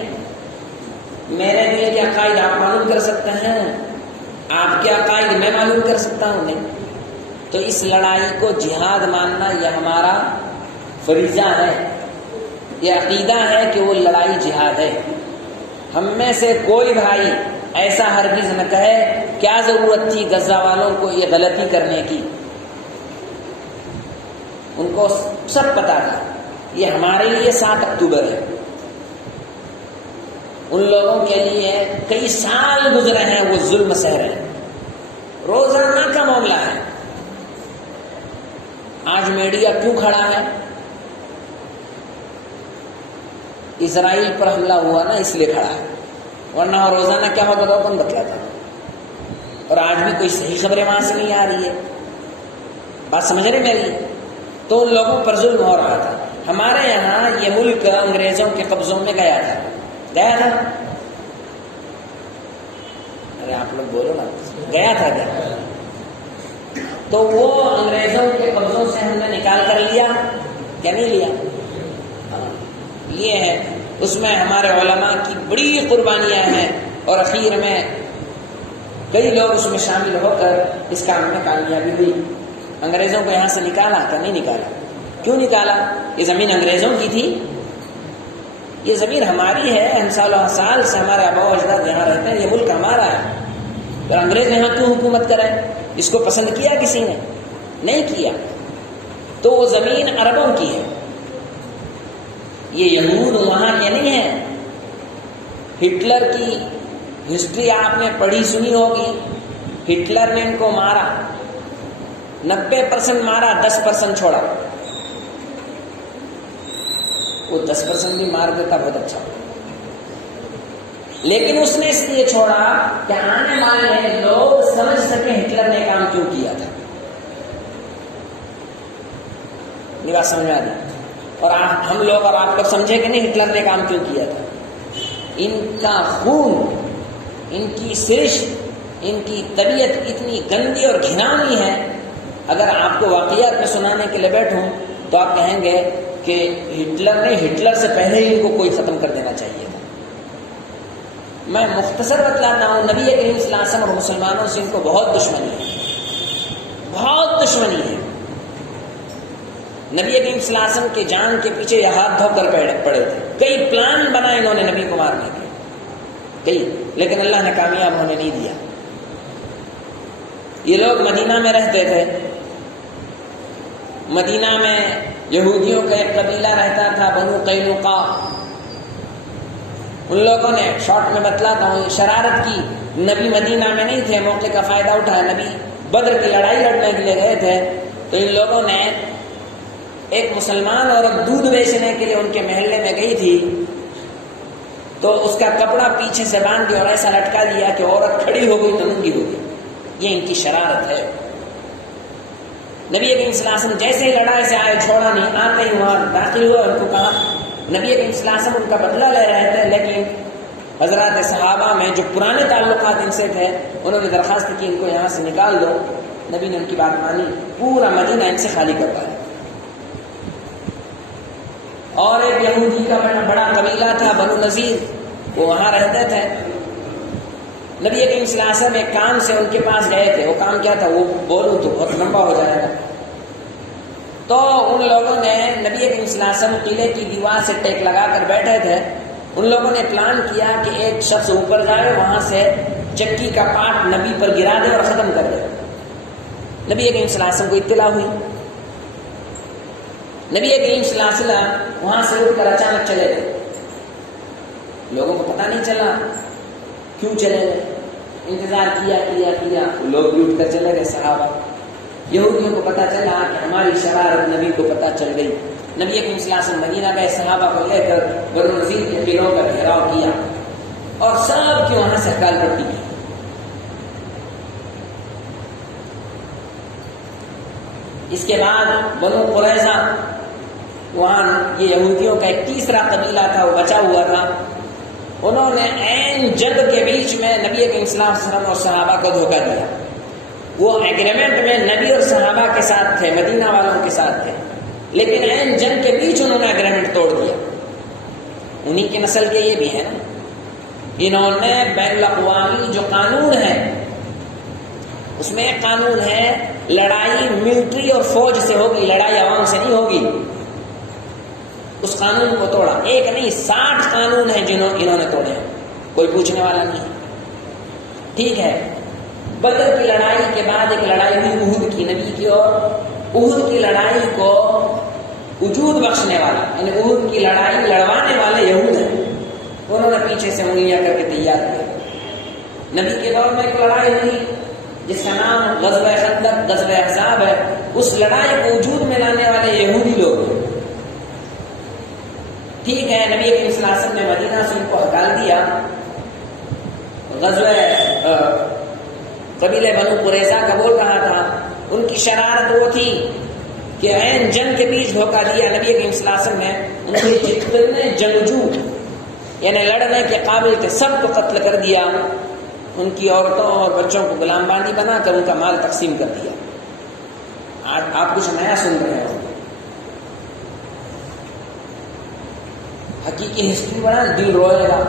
میرے دل کے عقائد آپ معلوم کر سکتے ہیں، آپ کے عقائد میں معلوم کر سکتا ہوں نہیں۔ تو اس لڑائی کو جہاد ماننا یہ ہمارا فریضہ ہے، یہ عقیدہ ہے کہ وہ لڑائی جہاد ہے۔ ہم میں سے کوئی بھائی ایسا ہرگز نہ کہے کیا ضرورت تھی غزہ والوں کو یہ غلطی کرنے کی۔ ان کو سب پتا تھا یہ ہمارے لیے 7 اکتوبر ہے، ان لوگوں کے لیے کئی سال گزرے ہیں، وہ ظلم سہ رہے ہیں، روزانہ کا معاملہ ہے۔ آج میڈیا کیوں کھڑا ہے؟ اسرائیل پر حملہ ہوا نا، اس لیے کھڑا ہے، ورنہ روزانہ کیا ہوگا تو کون بتلاتا۔ اور آج بھی کوئی صحیح خبریں وہاں سے نہیں آ رہی ہے۔ بات سمجھ رہے میری؟ تو ان لوگوں پر ظلم ہو رہا تھا۔ ہمارے یہاں یہ ملک انگریزوں کے قبضوں میں گیا تھا، گیا تھا؟ ارے آپ لوگ بولو نا، گیا تھا کیا؟ تو وہ انگریزوں کے قبضوں سے ہم نے نکال کر لیا کیا نہیں لیا؟ لیے ہیں۔ اس میں ہمارے علماء کی بڑی قربانیاں ہیں، اور اخیر میں کئی لوگ اس میں شامل ہو کر اس کام میں کامیابی ہوئی۔ انگریزوں کو یہاں سے نکالا کہ نہیں نکالا؟ کیوں نکالا؟ یہ زمین انگریزوں کی تھی، یہ زمین ہماری ہے، ہم سالوں سال سے ہمارے آبا و اجداد یہاں رہتے ہیں، یہ ملک ہمارا ہے، اور انگریز یہاں کیوں حکومت کرے؟ اس کو پسند کیا کسی نے؟ نہیں کیا۔ تو وہ زمین عربوں کی ہے، یہ یہود وہاں کے نہیں ہیں۔ ہٹلر کی ہسٹری آپ نے پڑھی سنی ہوگی، ہٹلر نے ان کو مارا، 90% مارا، 10% چھوڑا۔ وہ 10% بھی مار دیتا بہت اچھا، لیکن اس نے اس لیے چھوڑا کہ آنے والے لوگ سمجھ سکیں ہٹلر نے کام کیوں کیا تھا۔ یہ بات سمجھ میں آ رہی؟ اور ہم لوگ اور آپ لوگ سمجھے کہ نہیں ہٹلر نے کام کیوں کیا تھا؟ ان کا خون، ان کی سرش، ان کی طبیعت اتنی گندی اور گھناؤنی ہے، اگر آپ کو واقعات میں سنانے کے لیے بیٹھوں تو آپ کہیں گے کہ ہٹلر سے پہلے ہی ان کو کوئی ختم کر دینا چاہیے تھا۔ میں مختصر بتلاتا ہوں، نبی کریم صلی اللہ علیہ وسلم اور مسلمانوں سے ان کو بہت دشمنی ہے، بہت دشمنی ہے۔ نبی کریم صلی اللہ علیہ وسلم کے جان کے پیچھے یہ ہاتھ دھو کر پڑے تھے، کئی پلان بنائے انہوں نے نبی کو مارنے کے، کئی، لیکن اللہ نے کامیاب ہونے نہیں دیا۔ یہ لوگ مدینہ میں رہتے تھے، مدینہ میں یہودیوں کا ایک قبیلہ رہتا تھا، بنو قینقاع۔ ان لوگوں نے، شارٹ میں بتلاتا ہوں، شرارت کی، نبی مدینہ میں نہیں تھے، موقع کا فائدہ اٹھایا، نبی بدر کی لڑائی لڑنے کے لیے گئے تھے، تو ان لوگوں نے ایک مسلمان عورت دودھ بیچنے کے لیے ان کے محلے میں گئی تھی، تو اس کا کپڑا پیچھے سے باندھ دیا اور ایسا لٹکا دیا کہ عورت کھڑی ہو گئی تو ننگی ہو گئی۔ یہ ان کی شرارت ہے۔ نبی کریم صلی اللہ علیہ وسلم جیسے ہی لڑائی سے آئے، چھوڑا نہیں، آتے ہی وہاں داخل ہوا، ان کو کہا، نبی کریم صلی اللہ علیہ وسلم ان کا بدلہ لے رہے تھے، لیکن حضرات صحابہ میں جو پرانے تعلقات ان سے تھے، انہوں نے درخواست کی ان کو یہاں سے نکال دو۔ نبی نے ان کی بات مانی، پورا مدینہ ان سے خالی کروایا۔ اور ایک یہودی کا بڑا قبیلہ تھا، بنو نذیر، وہ وہاں رہتے تھے۔ نبی کریم صلی اللہ علیہ وسلم ایک کام سے ان کے پاس گئے تھے، وہ کام کیا تھا وہ بولوں تو بہت لمبا ہو جائے گا۔ تو ان لوگوں نے، نبی کریم صلی اللہ علیہ وسلم قلعے کی دیوار سے ٹیک لگا کر بیٹھے تھے، ان لوگوں نے پلان کیا کہ ایک شخص اوپر جائے، وہاں سے چکی کا پاٹ نبی پر گرا دے اور ختم کر دے۔ نبی کریم صلی اللہ علیہ وسلم کو اطلاع ہوئی، نبی کریم صلی اللہ علیہ وسلم وہاں سے اٹھ کر اچانک چلے گئے، لوگوں کو پتہ نہیں چلا کیوں چلے گئے، انتظار کیا، لوگ بھی اٹھ کر چلے گئے صحابہ۔ یہودیوں کو پتہ چلا کہ ہماری شرارت نبی کو پتہ چل گئی۔ نبی کریم صلی اللہ علیہ وسلم مدینہ گئے، صحابہ کو لے کر بنو نذیر کے قلعوں کا گھیراؤ کیا اور سب کی وہاں سے ہکال پٹی کی۔ اس کے بعد بنو قریظہ، وہاں یہ یہودیوں کا ایک تیسرا قبیلہ تھا، وہ بچا ہوا تھا، انہوں نے عین جنگ کے بیچ میں نبی کریم صلی اللہ علیہ وسلم اور صحابہ کو دھوکہ دیا۔ وہ ایگریمنٹ میں نبی اور صحابہ کے ساتھ تھے، مدینہ والوں کے ساتھ تھے، لیکن عین جنگ کے بیچ انہوں نے ایگریمنٹ توڑ دیا۔ انہی کی نسل کے یہ بھی ہیں نا، انہوں نے بین الاقوامی جو قانون ہے، اس میں ایک قانون ہے، لڑائی ملٹری اور فوج سے ہوگی، لڑائی عوام سے نہیں ہوگی، اس قانون کو توڑا۔ ایک نہیں، 60 قانون ہیں جنہوں انہوں نے توڑے، کوئی پوچھنے والا نہیں۔ ٹھیک ہے، بدر کی لڑائی کے بعد ایک لڑائی ہوئی احد کی، نبی کی، اور احد کی لڑائی کو وجود بخشنے والا، یعنی احد کی لڑائی لڑوانے والے یہود ہیں، انہوں نے پیچھے سے انگلیاں کر کے تیار کیا۔ نبی کے دور میں ایک لڑائی ہوئی جس کا نام غزوہ خندق، غزوہ احزاب ہے، اس لڑائی کو وجود میں لانے والے یہودی لوگ ہیں۔ ٹھیک ہے، نبی کریم صلی اللہ علیہ وسلم نے مدینہ سے ان کو ہٹال دیا۔ غزوہ قبیلہ بنو قریظہ کا بول رہا تھا، ان کی شرارت وہ تھی کہ عین جنگ کے بیچ دھوکہ دیا نبی کریم صلی اللہ علیہ وسلم نے، ان کے جتنے جنگجو یعنی لڑنے کے قابل تھے سب کو قتل کر دیا، ان کی عورتوں اور بچوں کو غلام باندھی بنا کر ان کا مال تقسیم کر دیا۔ آپ کچھ نیا سن رہے ہو، حقیقی ہسٹری بنا، دل روئے گا۔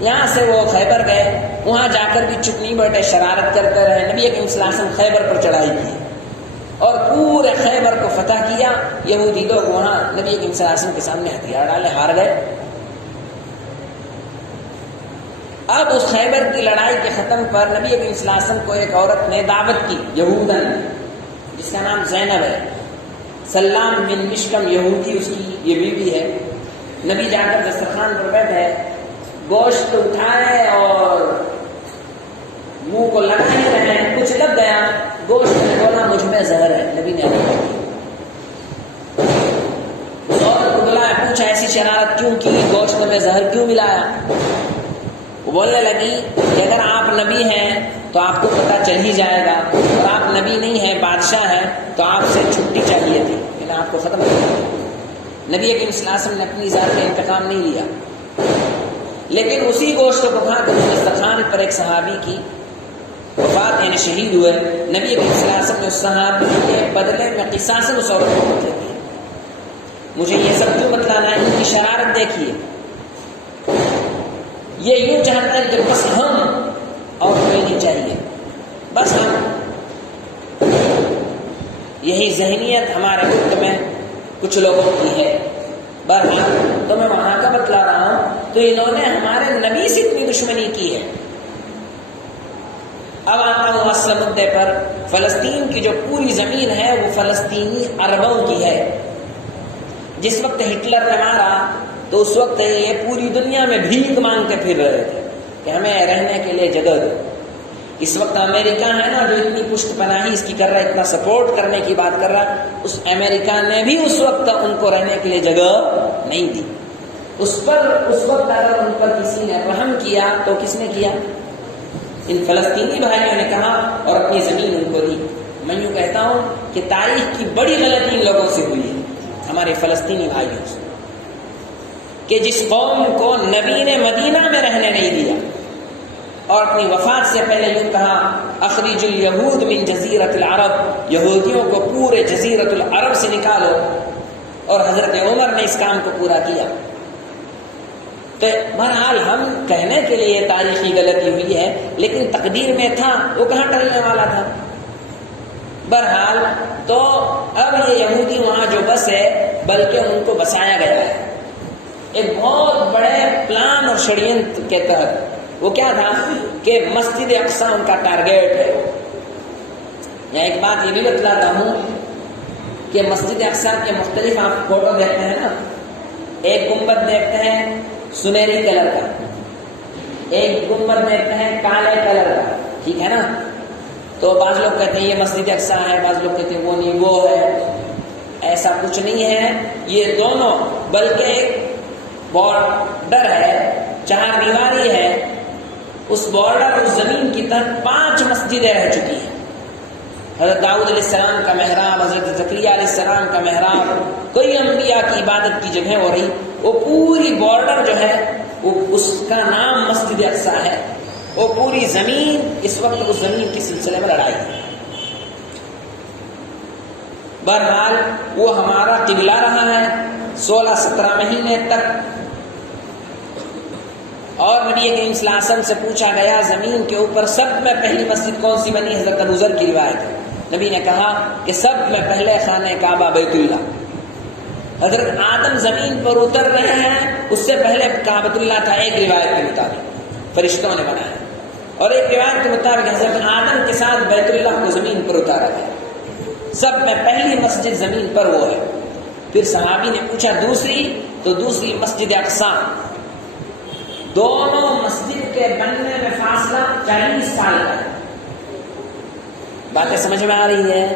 یہاں سے وہ خیبر گئے، وہاں جا کر بھی چپ نہیں بیٹھے، شرارت کرتے رہے۔ نبی کریم صلی اللہ علیہ وسلم خیبر پر چڑھائی کی، اور پورے خیبر کو فتح کیا. یہودی لوگ وہاں نبی کریم صلی اللہ علیہ وسلم کے سامنے ہتھیار ڈالے، ہار گئے. اب اس خیبر کی لڑائی کے ختم پر نبی کریم صلی اللہ علیہ وسلم کو ایک عورت نے دعوت کی، یہودن، جس کا نام زینب ہے. سلام بن مشکم یہودی اس کی یہ بیوی ہے. نبی جا کر دسترخوان پر بیٹھے، گوشت اٹھائے اور منہ کو لگانے رہے، کچھ لگ گیا، گوشت نے بولا مجھ میں زہر ہے. نبی نے اس عورت کو بلایا، پوچھا ایسی شرارت کیوں کی، گوشت میں زہر کیوں ملایا؟ وہ بولنے لگی کہ اگر آپ نبی ہیں تو آپ کو پتہ چل ہی جائے گا، اور آپ نبی نہیں ہیں، بادشاہ ہیں، تو آپ سے چھٹی چاہیے تھی، میں نے آپ کو ختم کر دیا. نبی کریم صلی اللہ علیہ وسلم نے اپنی ذات کا انتقام نہیں لیا، لیکن اسی گوشت کو کھا کر دسترخوان پر ایک صحابی کی وفات یعنی شہید ہوئے. نبی کریم صلی اللہ علیہ وسلم نے اس صحابی کے بدلے میں قصاص اس عورت کو قتل کیا. مجھے یہ سب کیوں بتلانا ہے؟ ان کی شرارت دیکھیے. یہ یوں چاہتا ہے کہ بس ہم اور کوئی نہیں چاہیے، بس ہم. یہی ذہنیت ہمارے ملک میں کچھ لوگوں کی ہے. بہرحال تو میں وہاں کا بتلا رہا ہوں، تو انہوں نے ہمارے نبی سے اتنی دشمنی کی ہے. اب آتا ہوں اصل مدعے پر. فلسطین کی جو پوری زمین ہے وہ فلسطینی عربوں کی ہے. جس وقت ہٹلر نے مارا تو اس وقت یہ پوری دنیا میں بھیک مانگ کے پھر رہے تھے کہ ہمیں رہنے کے لیے جگہ دو. اس وقت امریکہ ہے نا جو اتنی پشت پناہی اس کی کر رہا ہے، اتنا سپورٹ کرنے کی بات کر رہا ہے، اس امریکہ نے بھی اس وقت ان کو رہنے کے لیے جگہ نہیں دی. اس وقت اگر ان پر کسی نے رحم کیا تو کس نے کیا؟ ان فلسطینی بھائیوں نے کہا اور اپنی زمین ان کو دی. میں یوں کہتا ہوں کہ تاریخ کی بڑی غلطی ان لوگوں سے ہوئی ہے، ہمارے فلسطینی بھائیوں سے، کہ جس قوم کو نبی نے مدینہ میں رہنے نہیں دیا اور اپنی وفات سے پہلے یوں کہا اخرج الیہود من جزیرۃ العرب، یہودیوں کو پورے جزیرۃ العرب سے نکالو، اور حضرت عمر نے اس کام کو پورا کیا. تو بہرحال ہم کہنے کے لیے تاریخی غلطی ہوئی ہے، لیکن تقدیر میں تھا، وہ کہاں ٹلنے والا تھا. بہرحال تو اب یہ یہودی وہاں جو بس ہے، بلکہ ان کو بسایا گیا ہے ایک بہت بڑے پلان اور شڑینتر کے تحت. وہ کیا تھا کہ مسجد اقصیٰ ان کا ٹارگیٹ ہے. یا ایک بات یہ بھی بتلاتا ہوں کہ مسجد اقصیٰ کے مختلف آپ فوٹو دیکھتے ہیں نا، ایک گنبد دیکھتے ہیں سنہری کلر کا، ایک گنبد دیکھتے ہیں کالے کلر کا، ٹھیک ہے نا. تو بعض لوگ کہتے ہیں یہ مسجد اقصیٰ ہے، بعض لوگ کہتے ہیں وہ نہیں، وہ ہے. ایسا کچھ نہیں ہے، یہ دونوں بلکہ ایک بارڈر ہے، 4 دیواری ہے. اس بارڈر اس زمین کی طرف 5 مسجدیں رہ چکی ہیں. حضرت داؤد علیہ السلام کا محراب، حضرت زکریا علیہ السلام کا محراب، کئی انبیاء کی عبادت کی جگہ ہو رہی. وہ پوری بارڈر جو ہے وہ اس کا نام مسجد اقصیٰ ہے. وہ پوری زمین اس وقت اس زمین کے سلسلے میں لڑائی ہے. بہرحال وہ ہمارا قبلہ رہا ہے 16-17 مہینے تک. اور نبی کریم صلی اللہ علیہ وسلم سے پوچھا گیا زمین کے اوپر سب میں پہلی مسجد کون سی بنی؟ حضرت ابو ذر کی روایت ہے. نبی نے کہا کہ سب میں پہلے خانہ کعبہ بیت اللہ. حضرت آدم زمین پر اتر رہے ہیں، اس سے پہلے کعبۃ اللہ تھا ایک روایت کے مطابق، فرشتوں نے بنایا. اور ایک روایت کے مطابق حضرت آدم کے ساتھ بیت اللہ کو زمین پر اتارا گیا. سب میں پہلی مسجد زمین پر وہ ہے. پھر صحابی نے پوچھا دوسری؟ تو دوسری مسجد اقصیٰ. دونوں مسجد کے بننے میں فاصلہ 40 سال کا ہے. باتیں سمجھ میں آ رہی ہے؟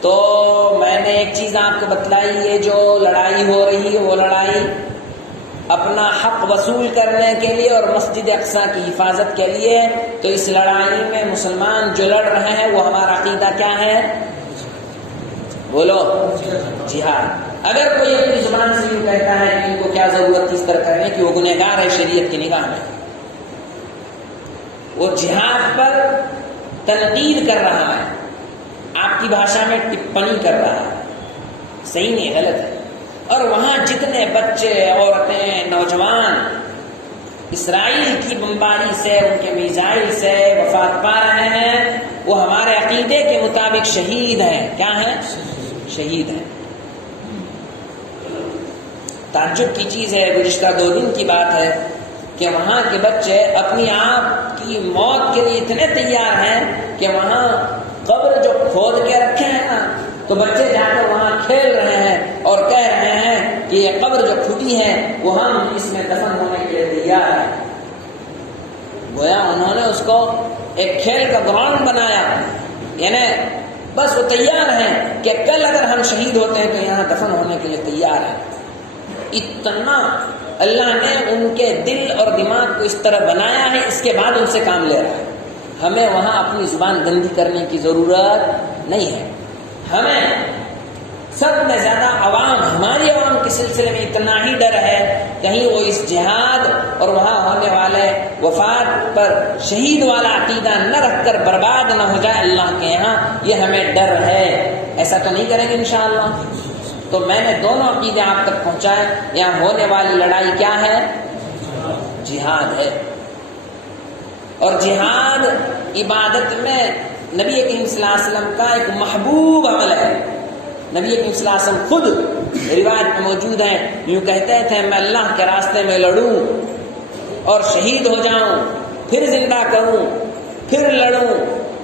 تو میں نے ایک چیز آپ کو بتلائی، یہ جو لڑائی ہو رہی ہے وہ لڑائی اپنا حق وصول کرنے کے لیے اور مسجد اقصیٰ کی حفاظت کے لیے. تو اس لڑائی میں مسلمان جو لڑ رہے ہیں وہ ہمارا عقیدہ کیا ہے؟ بولو، جہاد. اگر کوئی اپنی زبان سے یوں کہتا ہے کہ ان کو کیا ضرورت تھی اس طرح کرنے کی، وہ گنہگار ہے شریعت کی نگاہ میں. وہ جہاد پر تنقید کر رہا ہے، آپ کی بھاشا میں ٹپنی کر رہا ہے. صحیح نہیں، غلط ہے. اور وہاں جتنے بچے، عورتیں، نوجوان اسرائیل کی بمباری سے، ان کے میزائل سے وفات پا رہے ہیں، وہ ہمارے عقیدے کے مطابق شہید ہیں. کیا ہیں؟ شہید ہیں. تعجب کی چیز ہے، گزشتہ 2 دن کی بات ہے کہ وہاں کے بچے اپنی آپ کی موت کے لیے اتنے تیار ہیں کہ وہاں قبر جو کھود کے رکھے ہیں نا، تو بچے جا کر وہاں کھیل رہے ہیں اور کہہ رہے ہیں کہ یہ قبر جو کھودی ہے وہ ہم اس میں دفن ہونے کے لیے تیار ہیں. گویا انہوں نے اس کو ایک کھیل کا گراؤنڈ بنایا، یعنی بس وہ تیار ہیں کہ کل اگر ہم شہید ہوتے ہیں تو یہاں دفن ہونے کے لیے تیار ہیں. اتنا اللہ نے ان کے دل اور دماغ کو اس طرح بنایا ہے، اس کے بعد ان سے کام لے رہا ہے. ہمیں وہاں اپنی زبان گندی کرنے کی ضرورت نہیں ہے. ہمیں سب میں زیادہ ہماری عوام کے سلسلے میں اتنا ہی ڈر ہے کہیں وہ اس جہاد اور وہاں ہونے والے وفات پر شہید والا عقیدہ نہ رکھ کر برباد نہ ہو جائے اللہ کے یہاں. یہ ہمیں ڈر ہے. ایسا تو نہیں کریں گے انشاءاللہ. تو میں نے دونوں عقیدے آپ تک پہنچائے. یہاں ہونے والی لڑائی کیا ہے؟ جہاد ہے. اور جہاد عبادت میں نبی کریم صلی اللہ علیہ وسلم کا ایک محبوب عمل ہے. نبی کریم صلی اللہ علیہ وسلم خود روایت میں موجود ہیں، یوں کہتے تھے میں اللہ کے راستے میں لڑوں اور شہید ہو جاؤں، پھر زندہ کروں، پھر لڑوں،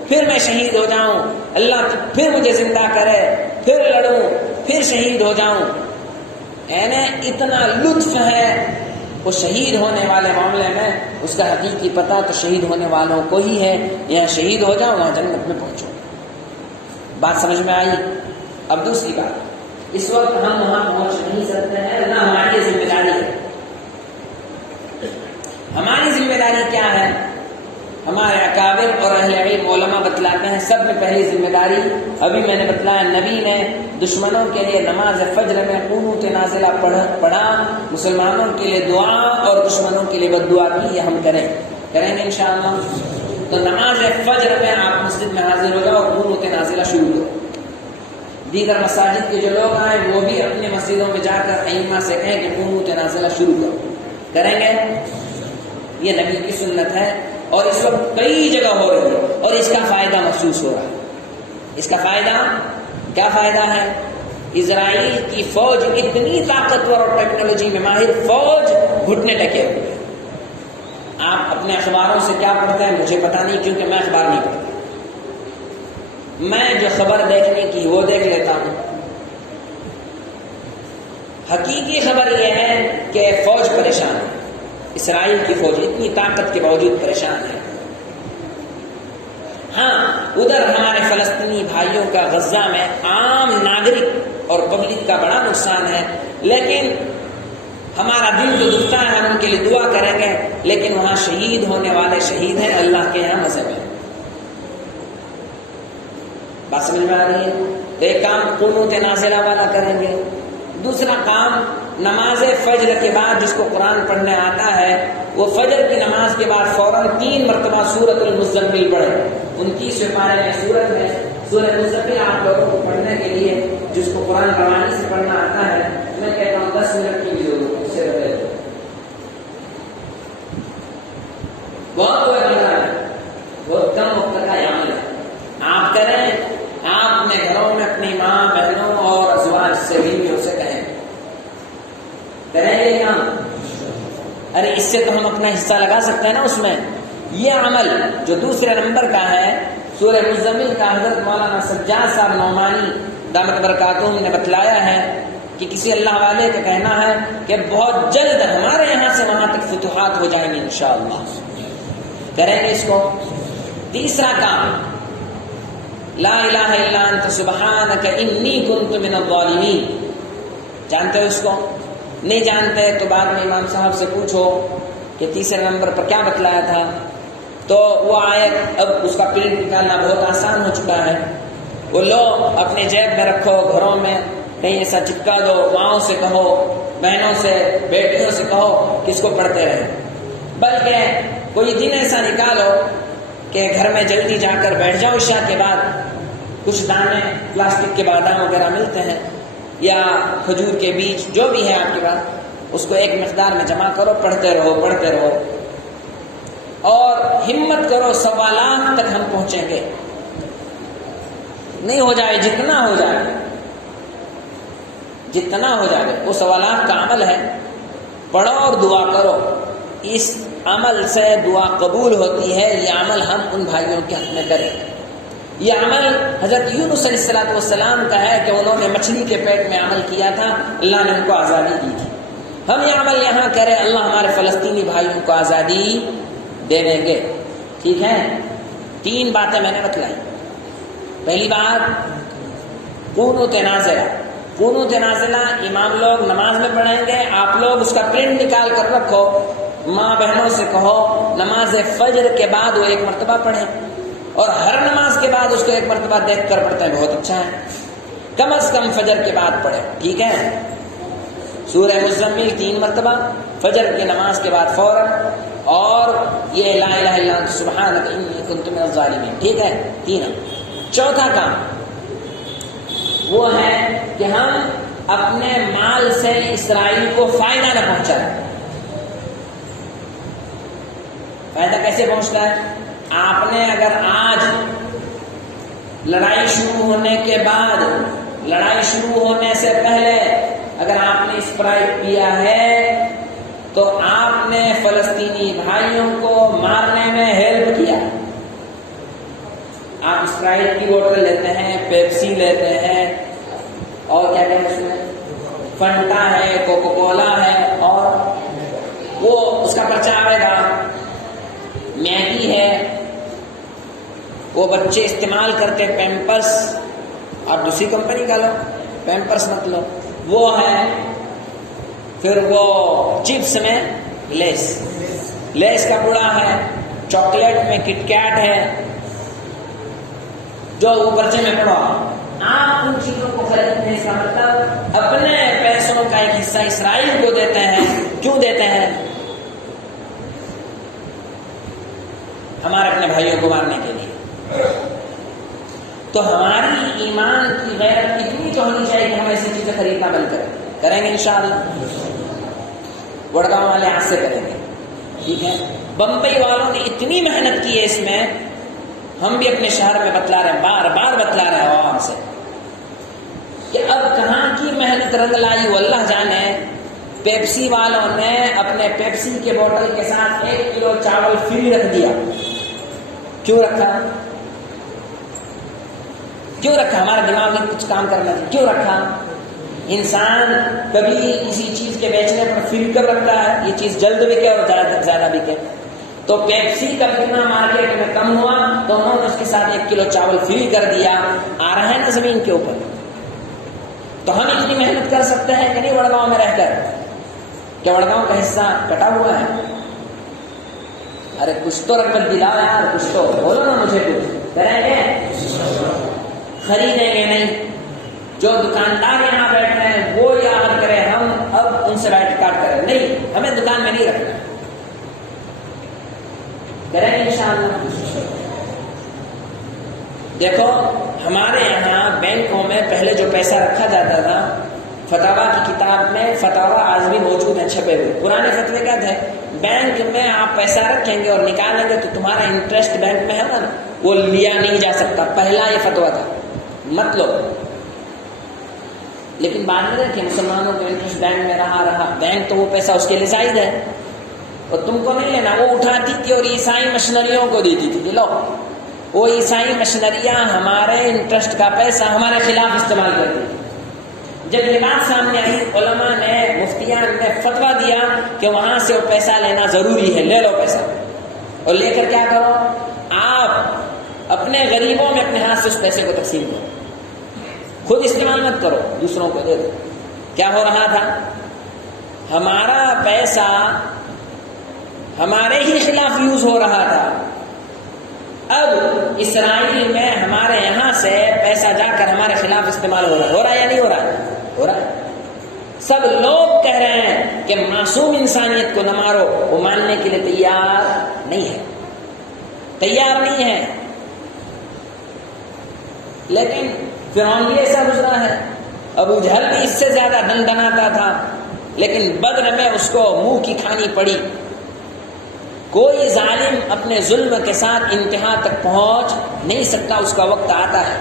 پھر میں شہید ہو جاؤں، اللہ پھر مجھے زندہ کرے، پھر لڑوں، پھر شہید ہو جاؤں. یعنی اتنا لطف ہے وہ شہید ہونے والے معاملے میں. اس کا حقیقی پتہ تو شہید ہونے والوں کو ہی ہے. یہاں شہید ہو جاؤ، وہاں جنت میں پہنچو. بات سمجھ میں آئی؟ اب دوسری بات، اس وقت ہم وہاں پہنچ نہیں سکتے ہیں، نہ ہماری ذمہ داری ہے. ہماری ذمہ داری کیا ہے؟ ہمارے اکابر اور اہل علم علماء بتلاتے ہیں سب میں پہلی ذمہ داری ابھی میں نے بتلایا، نبی نے دشمنوں کے لیے نماز فجر میں قنوت نازلہ پڑھا، مسلمانوں کے لیے دعا اور دشمنوں کے لیے بد دعا کی. یہ ہم کریں گے انشاءاللہ. تو نماز فجر میں آپ مسجد میں حاضر ہو جاؤ اور قنوت نازلہ شروع کرو. دیگر مساجد کے جو لوگ آئیں وہ بھی اپنے مسجدوں میں جا کر ائمہ سے کہیں کہ قنوت نازلہ شروع کرو. کریں گے؟ یہ نبی کی سنت ہے اور اس وقت کئی جگہ ہو رہی ہے اور اس کا فائدہ محسوس ہو رہا ہے. اس کا فائدہ کیا فائدہ ہے؟ اسرائیل کی فوج اتنی طاقتور اور ٹیکنالوجی میں ماہر فوج گھٹنے ٹکے ہوئے. آپ اپنے اخباروں سے کیا پڑھتے ہیں مجھے پتا نہیں، کیونکہ میں اخبار نہیں پڑھتا. میں جو خبر دیکھنے کی وہ دیکھ لیتا ہوں. حقیقی خبر یہ ہے کہ فوج پریشان ہے. اسرائیل کی فوج اتنی طاقت کے باوجود پریشان ہے. ہاں ادھر ہمارے فلسطینی بھائیوں کا غزہ میں عام ناگرک اور پبلک کا بڑا نقصان ہے، لیکن ہمارا دل تو دکھتا ہے، ہم ان کے لیے دعا کریں گے. لیکن وہاں شہید ہونے والے شہید ہیں، اللہ کے یہاں مذہب ہے. بات سمجھ میں آ رہی ہے؟ ایک کام قنوت نازلہ والا کریں گے. دوسرا کام نماز فجر کے بعد جس کو قرآن پڑھنے آتا ہے وہ فجر کی نماز کے بعد فوراً 3 مرتبہ سورۃ المزمل پڑھے. 29ویں پارے میں سورت ہے سورۃ المزمل. آپ لوگوں کو پڑھنے کے لیے جس کو قرآن روانی سے پڑھنا آتا ہے میں کہتا ہوں 10 منٹ کی بھی ضرورت اس سے بڑھے بہت کوئی بڑھنا ہے، بہت کم وقت کا عمل ہے. آپ کریں، آپ اپنے گھروں میں اپنی ماں بہنوں اور ازواج سے بیویوں سے کہیں کریں گے کام. ارے اس سے تو ہم اپنا حصہ لگا سکتے ہیں نا اس میں. یہ عمل جو دوسرے نمبر کا ہے سورہ مزمل کا، حضرت مولانا سجاد صاحب نعمانی دامت برکاتہم نے بتلایا ہے کہ کسی اللہ والے کا کہنا ہے کہ بہت جلد ہمارے یہاں سے وہاں تک فتوحات ہو جائیں گے انشاءاللہ. کریں گے اس کو. تیسرا کام لا الہ الا انت سبحانک انی کنت من الظالمین. جانتے ہو اس کو؟ نہیں جانتے تو بعد میں امام صاحب سے پوچھو کہ تیسرے نمبر پر کیا بتلایا تھا. تو وہ آیت اب اس کا پرنٹ نکالنا بہت آسان ہو چکا ہے. وہ لو اپنے جیب میں رکھو، گھروں میں کہیں ایسا چپکا دو، ماؤں سے کہو، بہنوں سے بیٹیوں سے کہو کہ اس کو پڑھتے رہے. بلکہ کوئی دن ایسا نکالو کہ گھر میں جلدی جا کر بیٹھ جاؤ. عشاء کے بعد کچھ دانے پلاسٹک کے بادام وغیرہ ملتے ہیں یا کھجور کے بیج جو بھی ہے آپ کے پاس، اس کو ایک مقدار میں جمع کرو، پڑھتے رہو اور ہمت کرو 1.25 لاکھ تک ہم پہنچیں گے. نہیں ہو جائے، جتنا ہو جائے، جتنا ہو جائے، وہ سوالات کا عمل ہے، پڑھو اور دعا کرو، اس عمل سے دعا قبول ہوتی ہے۔ یہ عمل ہم ان بھائیوں کے حق میں کریں۔ یہ عمل حضرت یونس علیہ السلام کا ہے کہ انہوں نے مچھلی کے پیٹ میں عمل کیا تھا، اللہ نے ان کو آزادی دی تھی۔ ہم یہ عمل یہاں کریں، اللہ ہمارے فلسطینی بھائیوں کو آزادی دے دیں گے۔ ٹھیک ہے، 3 باتیں میں نے بتلائی۔ پہلی بات قنوت نازلہ۔ قنوت نازلہ امام لوگ نماز میں پڑھیں گے، آپ لوگ اس کا پرنٹ نکال کر رکھو، ماں بہنوں سے کہو نماز فجر کے بعد وہ 1 مرتبہ پڑھیں، اور ہر نماز کے بعد اس کو 1 مرتبہ دیکھ کر پڑھتے ہیں، بہت اچھا ہے۔ کم از کم فجر کے بعد پڑھیں، ٹھیک ہے۔ سورہ مزمل 3 مرتبہ، فجر کی نماز کے بعد فوراً، اور یہ لا الہ الا انت سبحانک انی کنت من الظالمین، ٹھیک ہے، 3۔ چوتھا کام وہ ہے کہ ہم اپنے مال سے اسرائیل کو فائدہ نہ پہنچائیں۔ فائدہ کیسے پہنچتا ہے؟ آپ نے اگر آج لڑائی شروع ہونے کے بعد، لڑائی شروع ہونے سے پہلے اگر آپ نے اسپرائٹ پیا ہے تو آپ نے فلسطینی بھائیوں کو مارنے میں ہیلپ کیا۔ آپ اسپرائٹ کی بوتل لیتے ہیں، پیپسی لیتے ہیں، اور کیا کہتے ہیں اس میں فنٹا ہے، کوکو کولا ہے، اور وہ اس کا پرچہ آئے گا، میگی ہے، وہ بچے استعمال کرتے پیمپرس، آپ دوسری کمپنی کا لو، پیمپرس مت لو، وہ ہے۔ پھر وہ چپس میں لیس کا پوڑا ہے، چاکلیٹ میں کٹ کیٹ ہے، جو وہ پرچے میں پڑا۔ آپ ان چیزوں کو خریدنے کا مطلب اپنے پیسوں کا ایک حصہ اسرائیل کو دیتے ہیں۔ کیوں دیتے ہیں؟ ہمارے اپنے بھائیوں کو مارنے کے لیے۔ تو ہماری ایمان کی غیرت اتنی تو ہونی چاہیے کہ ہم ایسی چیزیں خریدنا بند کریں گے انشاءاللہ۔ وڑگاؤں والے آج سے کریں گے، ٹھیک ہے۔ بمبئی والوں نے اتنی محنت کی ہے اس میں، ہم بھی اپنے شہر میں بتلا رہے ہیں، بار بار بتلا رہے ہیں عوام سے کہ اب کہاں کی محنت رنگ لائی وہ اللہ جانے۔ پیپسی والوں نے اپنے پیپسی کے بوتل کے ساتھ 1 کلو چاول فری رکھ دیا۔ کیوں رکھا؟ کیوں رکھا؟ ہمارے دماغ میں کچھ کام کرنا تھا، کیوں رکھا؟ انسان کبھی کسی چیز کے بیچنے پر فری کب رکھتا ہے؟ یہ چیز جلد بکے اور زیادہ بکے۔ تو پیپسی کا کتنا مارکیٹ میں کم ہوا تو انہوں نے اس کے ساتھ 1 کلو چاول فری کر دیا۔ آ رہا ہے نا زمین کے اوپر۔ تو ہم اتنی محنت کر سکتے ہیں کہ نہیں وڑگاؤں میں رہ کر؟ کیا وڑگاؤں کا حصہ کٹا ہوا ہے؟ ارے کچھ تو رقم دلاؤ یار، کچھ تو بولو نا مجھے، کچھ کریں گے؟ خریدیں گے نہیں۔ جو دکاندار یہاں بیٹھ رہے ہیں وہ یاد کریں ہم اب ان سے بیٹھ کاٹ کریں نہیں، ہمیں دکان میں نہیں رکھنا، کریں گے انشاءاللہ۔ دیکھو ہمارے یہاں بینکوں میں پہلے جو پیسہ رکھا جاتا تھا، فتاوا کی کتاب میں فتاوا آج بھی موجود ہیں چھپے ہوئے، پرانے فتوے کیا تھے؟ بینک میں آپ پیسہ رکھیں گے اور نکالیں گے تو تمہارا انٹرسٹ بینک میں ہے نا، وہ لیا نہیں جا سکتا، پہلا یہ فتوا تھا، مت لو۔ لیکن بعد میں دیکھیں مسلمانوں کو انٹرسٹ بینک میں رہا، بینک تو وہ پیسہ اس کے لیے زائد ہے، اور تم کو نہیں لینا، وہ اٹھاتی تھی اور عیسائی مشنریوں کو دیتی تھی، لو وہ عیسائی مشنریاں ہمارے انٹرسٹ کا پیسہ ہمارے خلاف استعمال کرتی تھی۔ جب یہ بات سامنے آئی، علماء نے، مفتیان نے فتویٰ دیا کہ وہاں سے وہ پیسہ لینا ضروری ہے، لے لو پیسہ، اور لے کر کیا کرو؟ آپ اپنے غریبوں میں اپنے ہاتھ سے اس پیسے کو تقسیم کرو، خود استعمال مت کرو، دوسروں کو دے دو۔ کیا ہو رہا تھا؟ ہمارا پیسہ ہمارے ہی خلاف یوز ہو رہا تھا۔ اب اسرائیل میں ہمارے یہاں سے پیسہ جا کر ہمارے خلاف استعمال ہو رہا ہے یا نہیں ہو رہا ہے؟ ہو رہا ہے۔ سب لوگ کہہ رہے ہیں کہ معصوم انسانیت کو نہ مارو، وہ ماننے کے لیے تیار نہیں ہے، تیار نہیں ہے۔ لیکن فرعون بھی ایسا گزرا ہے، ابو جہل بھی اس سے زیادہ دندناتا تھا، لیکن بدر میں اس کو منہ کی کھانی پڑی۔ کوئی ظالم اپنے ظلم کے ساتھ انتہا تک پہنچ نہیں سکتا، اس کا وقت آتا ہے۔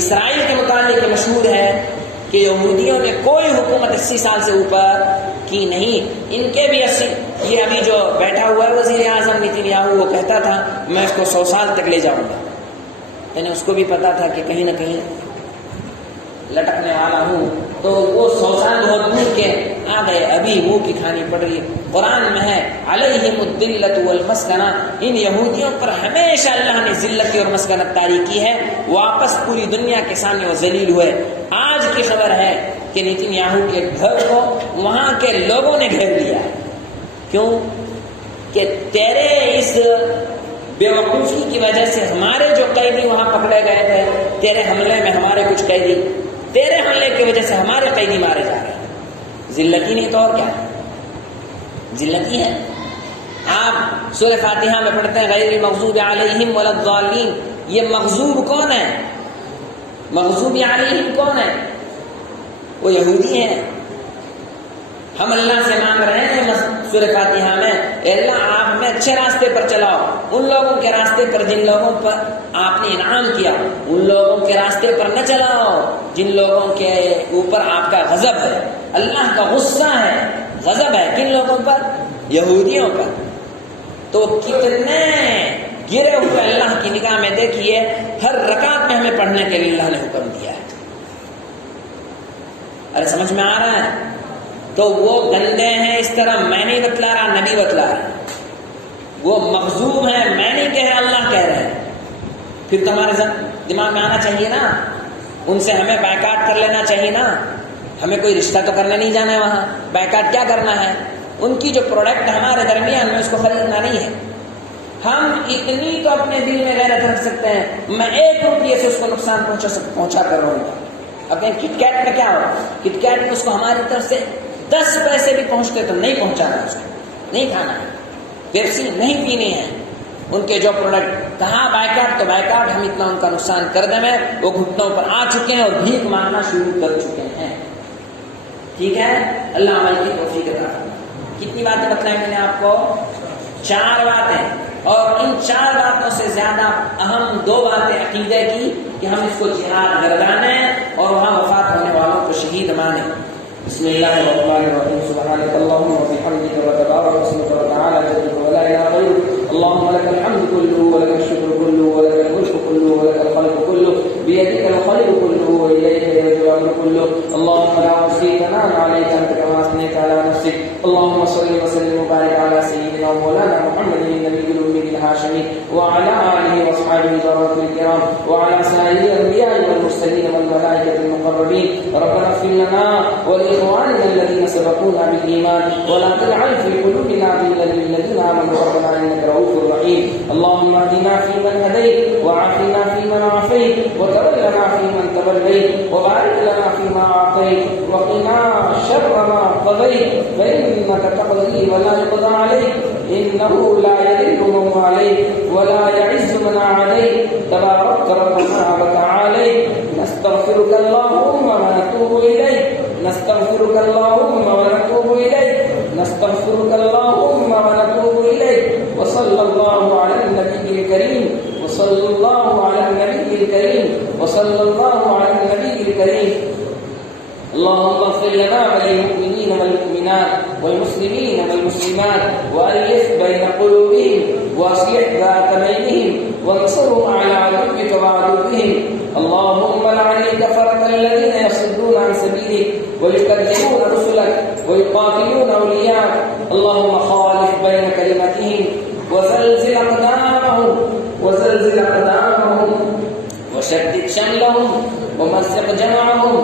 اسرائیل کے متعلق مشہور ہے کہ یہودیوں نے کوئی حکومت 80 سال سے اوپر کی نہیں. ان کے بھی 80. یہ ابھی جو بیٹھا ہوا ہے وزیر اعظم نیتن یاہو، وہ کہتا تھا میں اس کو 100 سال تک لے جاؤں گا. یعنی اس کو بھی پتا تھا کہ کہیں نہ کہیں لٹکنے والا ہوں. تو وہ 100 سال بہت دور کے آ گئے، ابھی منہ کی کھانی پڑ رہی. قرآن میں ہے علیہم الذلۃ والمسکنہ، ان یہودیوں پر ہمیشہ اللہ نے ذلت اور مسکنت طاری کی ہے. واپس پوری دنیا کے سامنے وہ ذلیل ہوئے. آج کی خبر ہے کہ نیتن یاہو کے گھر کو وہاں کے لوگوں نے گھیر لیا ہے. کیوں؟ کہ تیرے اس بے وقوفی کی وجہ سے ہمارے جو قیدی وہاں پکڑے گئے تھے، تیرے حملے میں ہمارے کچھ قیدی، تیرے حملے کی وجہ سے ہمارے قیدی مارے جا رہے ہیں. ذلتی نہیں تو اور کیا ہے؟ ذلتی ہے. آپ سورہ فاتحہ میں پڑھتے ہیں غیر المغضوب علیہم ولا الضالین. یہ مغضوب کون ہے؟ مغضوب علیہم کون ہے؟ وہ یہودی ہیں. ہم اللہ سے مانگ رہے ہیں سورہ فاتحہ میں، اے اللہ آپ ہمیں اچھے راستے پر چلاؤ، ان لوگوں کے راستے پر جن لوگوں پر آپ نے انعام کیا، ان لوگوں کے راستے پر نہ چلاؤ جن لوگوں کے اوپر آپ کا غضب ہے. اللہ کا غصہ ہے، غضب ہے کن لوگوں پر؟ یہودیوں پر. تو کتنے گرے ہوئے اللہ کی نگاہ میں دیکھیے، ہر رکعت میں ہمیں پڑھنے کے لیے اللہ نے حکم دیا ہے. ارے سمجھ میں آ رہا ہے؟ تو وہ گندے ہیں اس طرح میں نہیں بتلا رہا، نبی بتلا رہا ہے. وہ مغضوب ہیں، میں نہیں کہہ رہا، اللہ کہہ رہے ہیں. پھر تو ہمارے دماغ میں آنا چاہیے نا، ان سے ہمیں بائیکاٹ کر لینا چاہیے نا. ہمیں کوئی رشتہ تو کرنے نہیں جانا ہے وہاں. بائیکاٹ کیا کرنا ہے؟ ان کی جو پروڈکٹ ہمارے درمیان میں اس کو خریدنا نہیں ہے. ہم اتنی تو اپنے دل میں غیرت رکھ سکتے ہیں، میں 1 روپیے سے اس کو نقصان پہنچا کر رہوں گا. اب کٹ کیٹ میں کیا ہو؟ کٹ کیٹ میں اس کو ہماری طرف سے 10 پیسے بھی پہنچتے تو نہیں پہنچانا، اس کو نہیں کھانا ہے. پیپسی نہیں پینی ہے. ان کے جو پروڈکٹ کہاں بائیکاٹ، تو بائیکاٹ ہم اتنا ان کا نقصان کر دیں. وہ گھٹنوں پر آ چکے ہیں اور بھیک مانگنا شروع کر چکے ہیں. ٹھیک ہے، اللہ عمل کی توفیق عطا فرمائے. کتنی باتیں بتلائیں میں نے آپ کو؟ 4 باتیں. اور ان 4 باتوں سے زیادہ اہم 2 باتیں عقیدے کی کہ ہم اس کو جہاد گردانیں اور وہاں وفات ہونے والوں کو شہید مانیں. بسم اللہ الرحمن الرحیم. سبحانک اللہم وبحمدک وتبارک اسمک وتعالی جدک ولا الہ غیرک. اللهم لك الحمد كله ولك الشكر كله ولك الملك كله ولك الخلق كله بيدك الخير كله واليك يرجع الامر كله. اللهم لا احصي ثناء عليك انت كما اثنيت على نفسك. اللهم صل وسلم وبارك على سيدنا ومولانا محمد النبي الامي الهاشمي وعلى اله واصحابه البررة الكرام وعلى سائر الانبياء والمرسلين والملائكة المقربين. ربنا اغفر لنا ولاخواننا الذين سبقونا بالايمان ولا تجعل في قلوبنا غلا للذين امنوا ربنا انك رؤوف رحيم. اللهم اهدنا فيمن هديت وعافنا فيمن عافيت وتولنا فيمن توليت وبارك لنا فيما اعطيت وقنا شر ما قضيت فانك تقضي ولا يقضى عليك انه لا يذل من واليت ولا يعز من عاديت تبارك ربنا وتعالى. نستغفرك اللهم ونتوب اليك نستغفرك اللهم ونتوب اليك نستغفرك اللهم ونتوب اليك. وصلى الله على النبي الكريم وصلى الله على النبي الكريم وصلى الله على النبي الكريم. اللهم اغفر لنا وللمؤمنين والمؤمنات والمسلمين والمسلمات وألف بين قلوبهم وأصلح ذات بينهم وانصرهم على عدوك وعدوهم. اللهم لعن الكفرة الذين يصدون عن سبيلك ويكذبون رسلك ويقاتلون أولياءك. اللهم خالف بين كلمتهم وزلزل أقدامهم وشدد شملهم ومزق جمعهم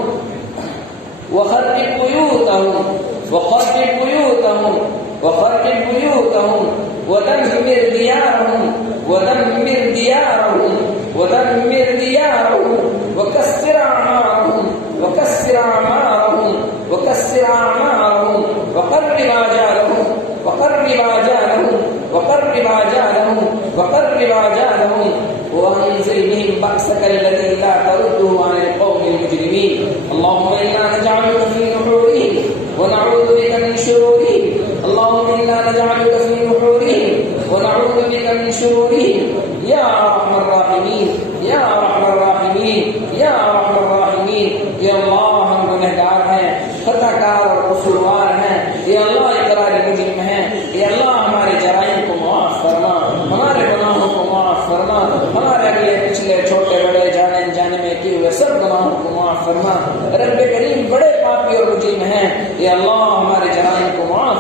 وخرب بيوتهم ودمر ديارهم وكسر أعمارهم وقرب آجالهم وأنزل بهم بأسك الذي لا ترده عن القوم المجرمين. اللهم إنا نجعلك في نحورهم ونعوذ بك من شرورهم. اللهم إنا نجعلك في نحورهم ونعوذ بك من شرورهم. يا أرحم الراحمين يا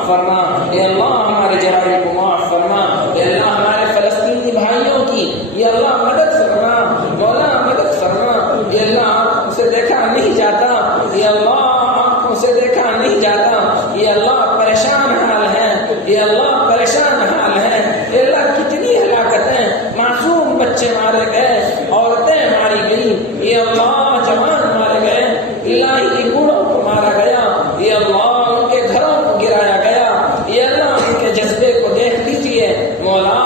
فرما، اے اللہ ہمارے جرائم کو معاف فرما، اے اللہ ہمارے فلسطینی بھائیوں کی یا اللہ مدد فرما، مولا مدد فرما، اے اللہ آنکھوں سے دیکھا نہیں جاتا، اے اللہ آنکھوں سے دیکھا نہیں جاتا، اے اللہ پریشان حال ہے، اے اللہ پریشان حال ہے، اے اللہ کتنی ہلاکتیں، معصوم بچے مارے گئے، عورتیں ماری گئی، اے اللہ جوان مارے گئے، الہی بوڑھوں کو مارا گیا، اے اللہ ان کے گھروں کو گرایا گیا، اے اللہ ان کے جذبے کو دیکھ لیجئے مولا،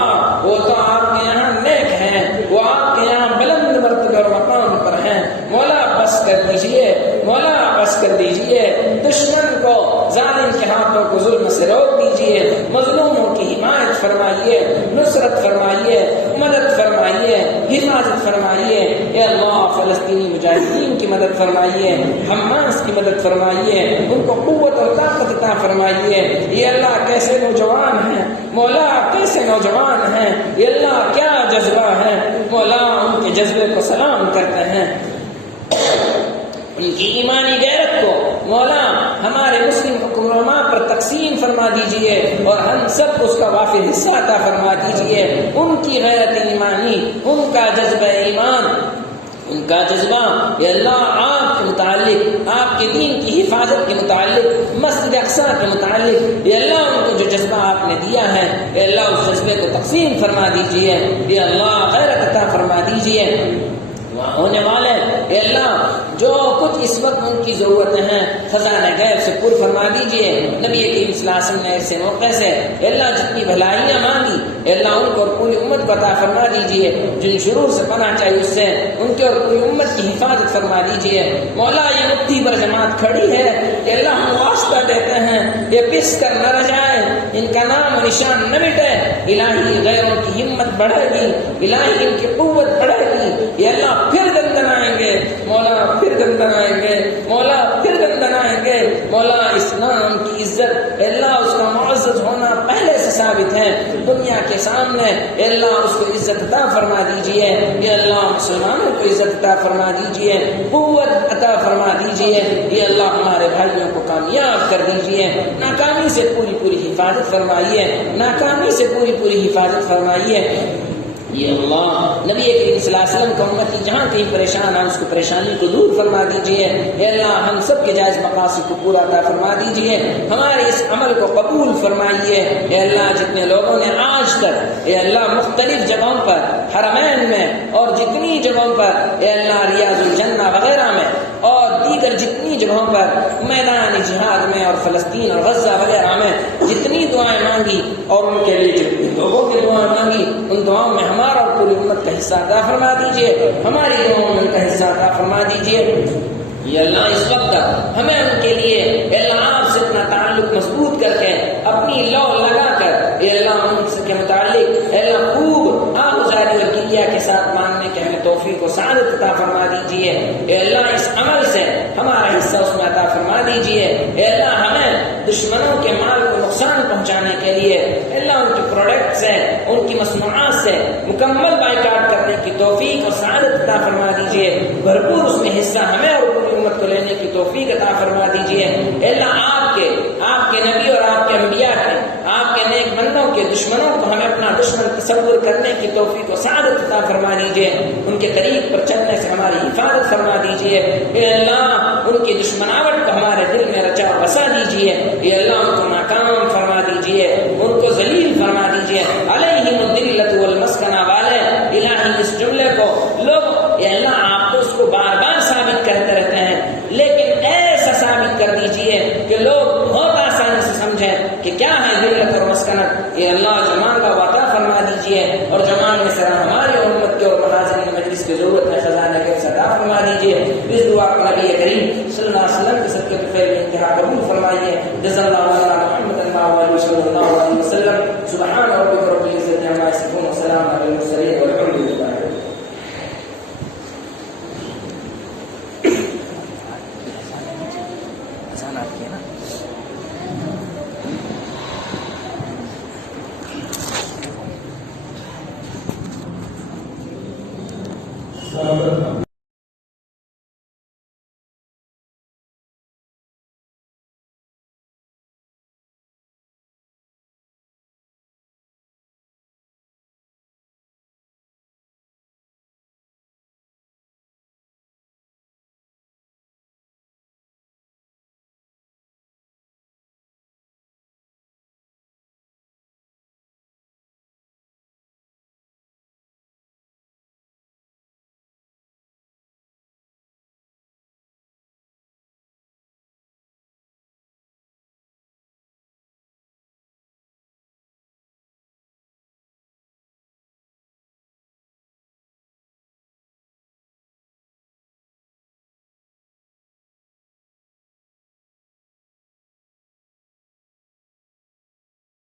وہ تو آپ کے یہاں نیک ہیں، وہ آپ کے یہاں بلند مرتبے اور مقام پر ہیں، مولا بس کر دیجئے، مولا بس کر دیجئے، دشمن کو ظالم کے ہاتھوں کو ظلم سے روک دیجئے، مظلوموں کی حمایت فرمائیے، نصرت فرمائیے، مدد فرمائیے، حفاظت فرمائیے، اے اللہ فلسطینی مجاہدین کی مدد فرمائیے، حماس کی مدد فرمائیے، ان کو قوت اور طاقت عطا فرمائیے، یہ اللہ کیسے نوجوان ہیں، مولا کیسے نوجوان ہیں، یہ اللہ کیا جذبہ ہے، مولا ان کے جذبے کو سلام کرتے ہیں، ان کی ایمانی غیرت کو مولا ہمارے مسلم حکمراں پر تقسیم فرما دیجئے اور ہم سب کو اس کا وافر حصہ عطا فرما دیجئے، ان کی غیرت ایمانی، ان کا جذبہ ایمان، ان کا جذبہ یا اللہ آپ کے متعلق، آپ کے دین کی حفاظت کے متعلق، مسجد اقصی کے متعلق، یا اللہ ان کو جو جذبہ آپ نے دیا ہے یا اللہ اس جذبے کو تقسیم فرما دیجئے، یا اللہ غیرت عطا فرما دیجئے، وہاں ہونے والے اے اللہ جو کچھ اس وقت ان کی ضرورتیں ہیں خزانہ غیب سے پر فرما دیجئے، نبی کریم صلی اللہ علیہ وسلم نے ایسے موقع سے اے اللہ جتنی بھلائیاں مانگی اے اللہ ان کو اور پوری امت کو عطا فرما دیجئے، جن شرور سے پناہ چاہیے اس سے ان کے اور پوری امت کی حفاظت فرما دیجئے، مولا یہ مٹھی پر جماعت کھڑی ہے اے اللہ ہم واسطہ دیتے ہیں یہ پس کر نہ رہ جائے، ان کا نام و نشان نہ مٹے، الہی غیروں کی ہمت بڑھے گی، الہی ان کی قوت بڑھے گی، اے اللہ پھر دندنائیں گے مولا، پھر دندنائیں گے مولا، پھر دندنائیں گے مولا، اسلام کی عزت اے اللہ اس کا معزز ہونا پہلے سے ثابت ہے دنیا کے سامنے، اے اللہ اس کو عزت عطا فرما دیجئے، اے اللہ مسلمانوں کو عزت عطا فرما دیجئے، قوت عطا فرما دیجئے، اے اللہ ہمارے بھائیوں کو کامیاب کر دیجئے، ناکامی سے پوری پوری حفاظت فرمائیے، ناکامی سے پوری پوری حفاظت فرمائیے، یہ اللہ نبی کریم صلی اللہ علیہ وسلم کا امتی جہاں کہیں پریشان ہے اس کو پریشانی کو دور فرما دیجئے، اے اللہ ہم سب کے جائز مقاصد کو پورا عطا فرما دیجئے، ہمارے اس عمل کو قبول فرمائیے، اے اللہ جتنے لوگوں نے آج تک اے اللہ مختلف جگہوں پر حرمین میں اور جتنی جگہوں پر اے اللہ ریاض الجنہ وغیرہ میں اور دیگر جتنی جگہوں پر میدان جہاد میں اور فلسطین اور غزہ وغیرہ میں جتنی دعائیں مانگی اور ان کے لیے جتنی لوگوں کی دعائیں مانگی ان دعاؤں میں ہمارا اور پوری امت کا حصہ عطا فرما دیجئے، ہماری دعاؤں میں ان کا حصہ عطا فرما دیجئے، یہ اللہ اس وقت ہمیں ان کے لیے اے اللہ آپ سے اپنا تعلق مضبوط کر کے اپنی لو لگا کر اے اللہ ان سے کے متعلق اے اللہ خوب آغوزاری اور گریہ کے ساتھ مانگنے کے ہمیں توفیق و سعادت عطا فرما دیجئے، اے اللہ اس عمل سے ہمارا حصہ اس میں عطا فرما دیجئے، اے اللہ ہمیں دشمنوں کے مال کو نقصان پہنچانے کے لیے اے اللہ ان کے پروڈکٹ سے ان کی مصنوعات سے مکمل بائیکاٹ کرنے کی توفیق اور سعادت عطا فرما دیجئے، بھرپور اس میں حصہ ہمیں اور پوری امت کو لینے کی توفیق عطا فرما دیجئے، اے اللہ آپ کے نبی اور آپ کے انبیاء کے آپ کے نیک بندوں کے دشمنوں کو ہمیں اپنا دشمن تصور کرنے کی توفیق و سعادت عطا فرما دیجئے، ان کے طریق پر چلنے سے ہماری حفاظت فرما دیجئے، اے اللہ ان کی دشمناوٹ کو ہمارے دل میں رچا بسا دیجئے، اے اللہ ان کو ناکام فرما دیجئے، ان کو ذلیل فرما دیجئے، علیہم الذلۃ والمسکنہ والے الہی اس جملے کو لوگ اے اللہ آپ تو اس کو بار بار ثابت کرتے رہتے ہیں لیکن ایسا ثابت کر دیجئے کہ لوگ بہت آسانی سے سمجھیں کہ کیا ہے ذلت اور مسکنت، اے اللہ جو مانگا عطا فرما دیجئے اور جو مانگنے سے ہماری امت کے اور محاضرین مجلس کی ضرورت ہے خزانہ غیب سے عطا فرما دیجئے، اس دعا کو نبی کریم صلی اللہ علیہ وسلم کے صدقے طفیل انتہا قبول فرمائیے، جزا اللہ علی محمد صلی اللہ علیہ وسلم، سبحان ربک رب العزت عما یصفون وسلام علی المرسلین والحمد للہ۔ اذان آپ کی ہے نا؟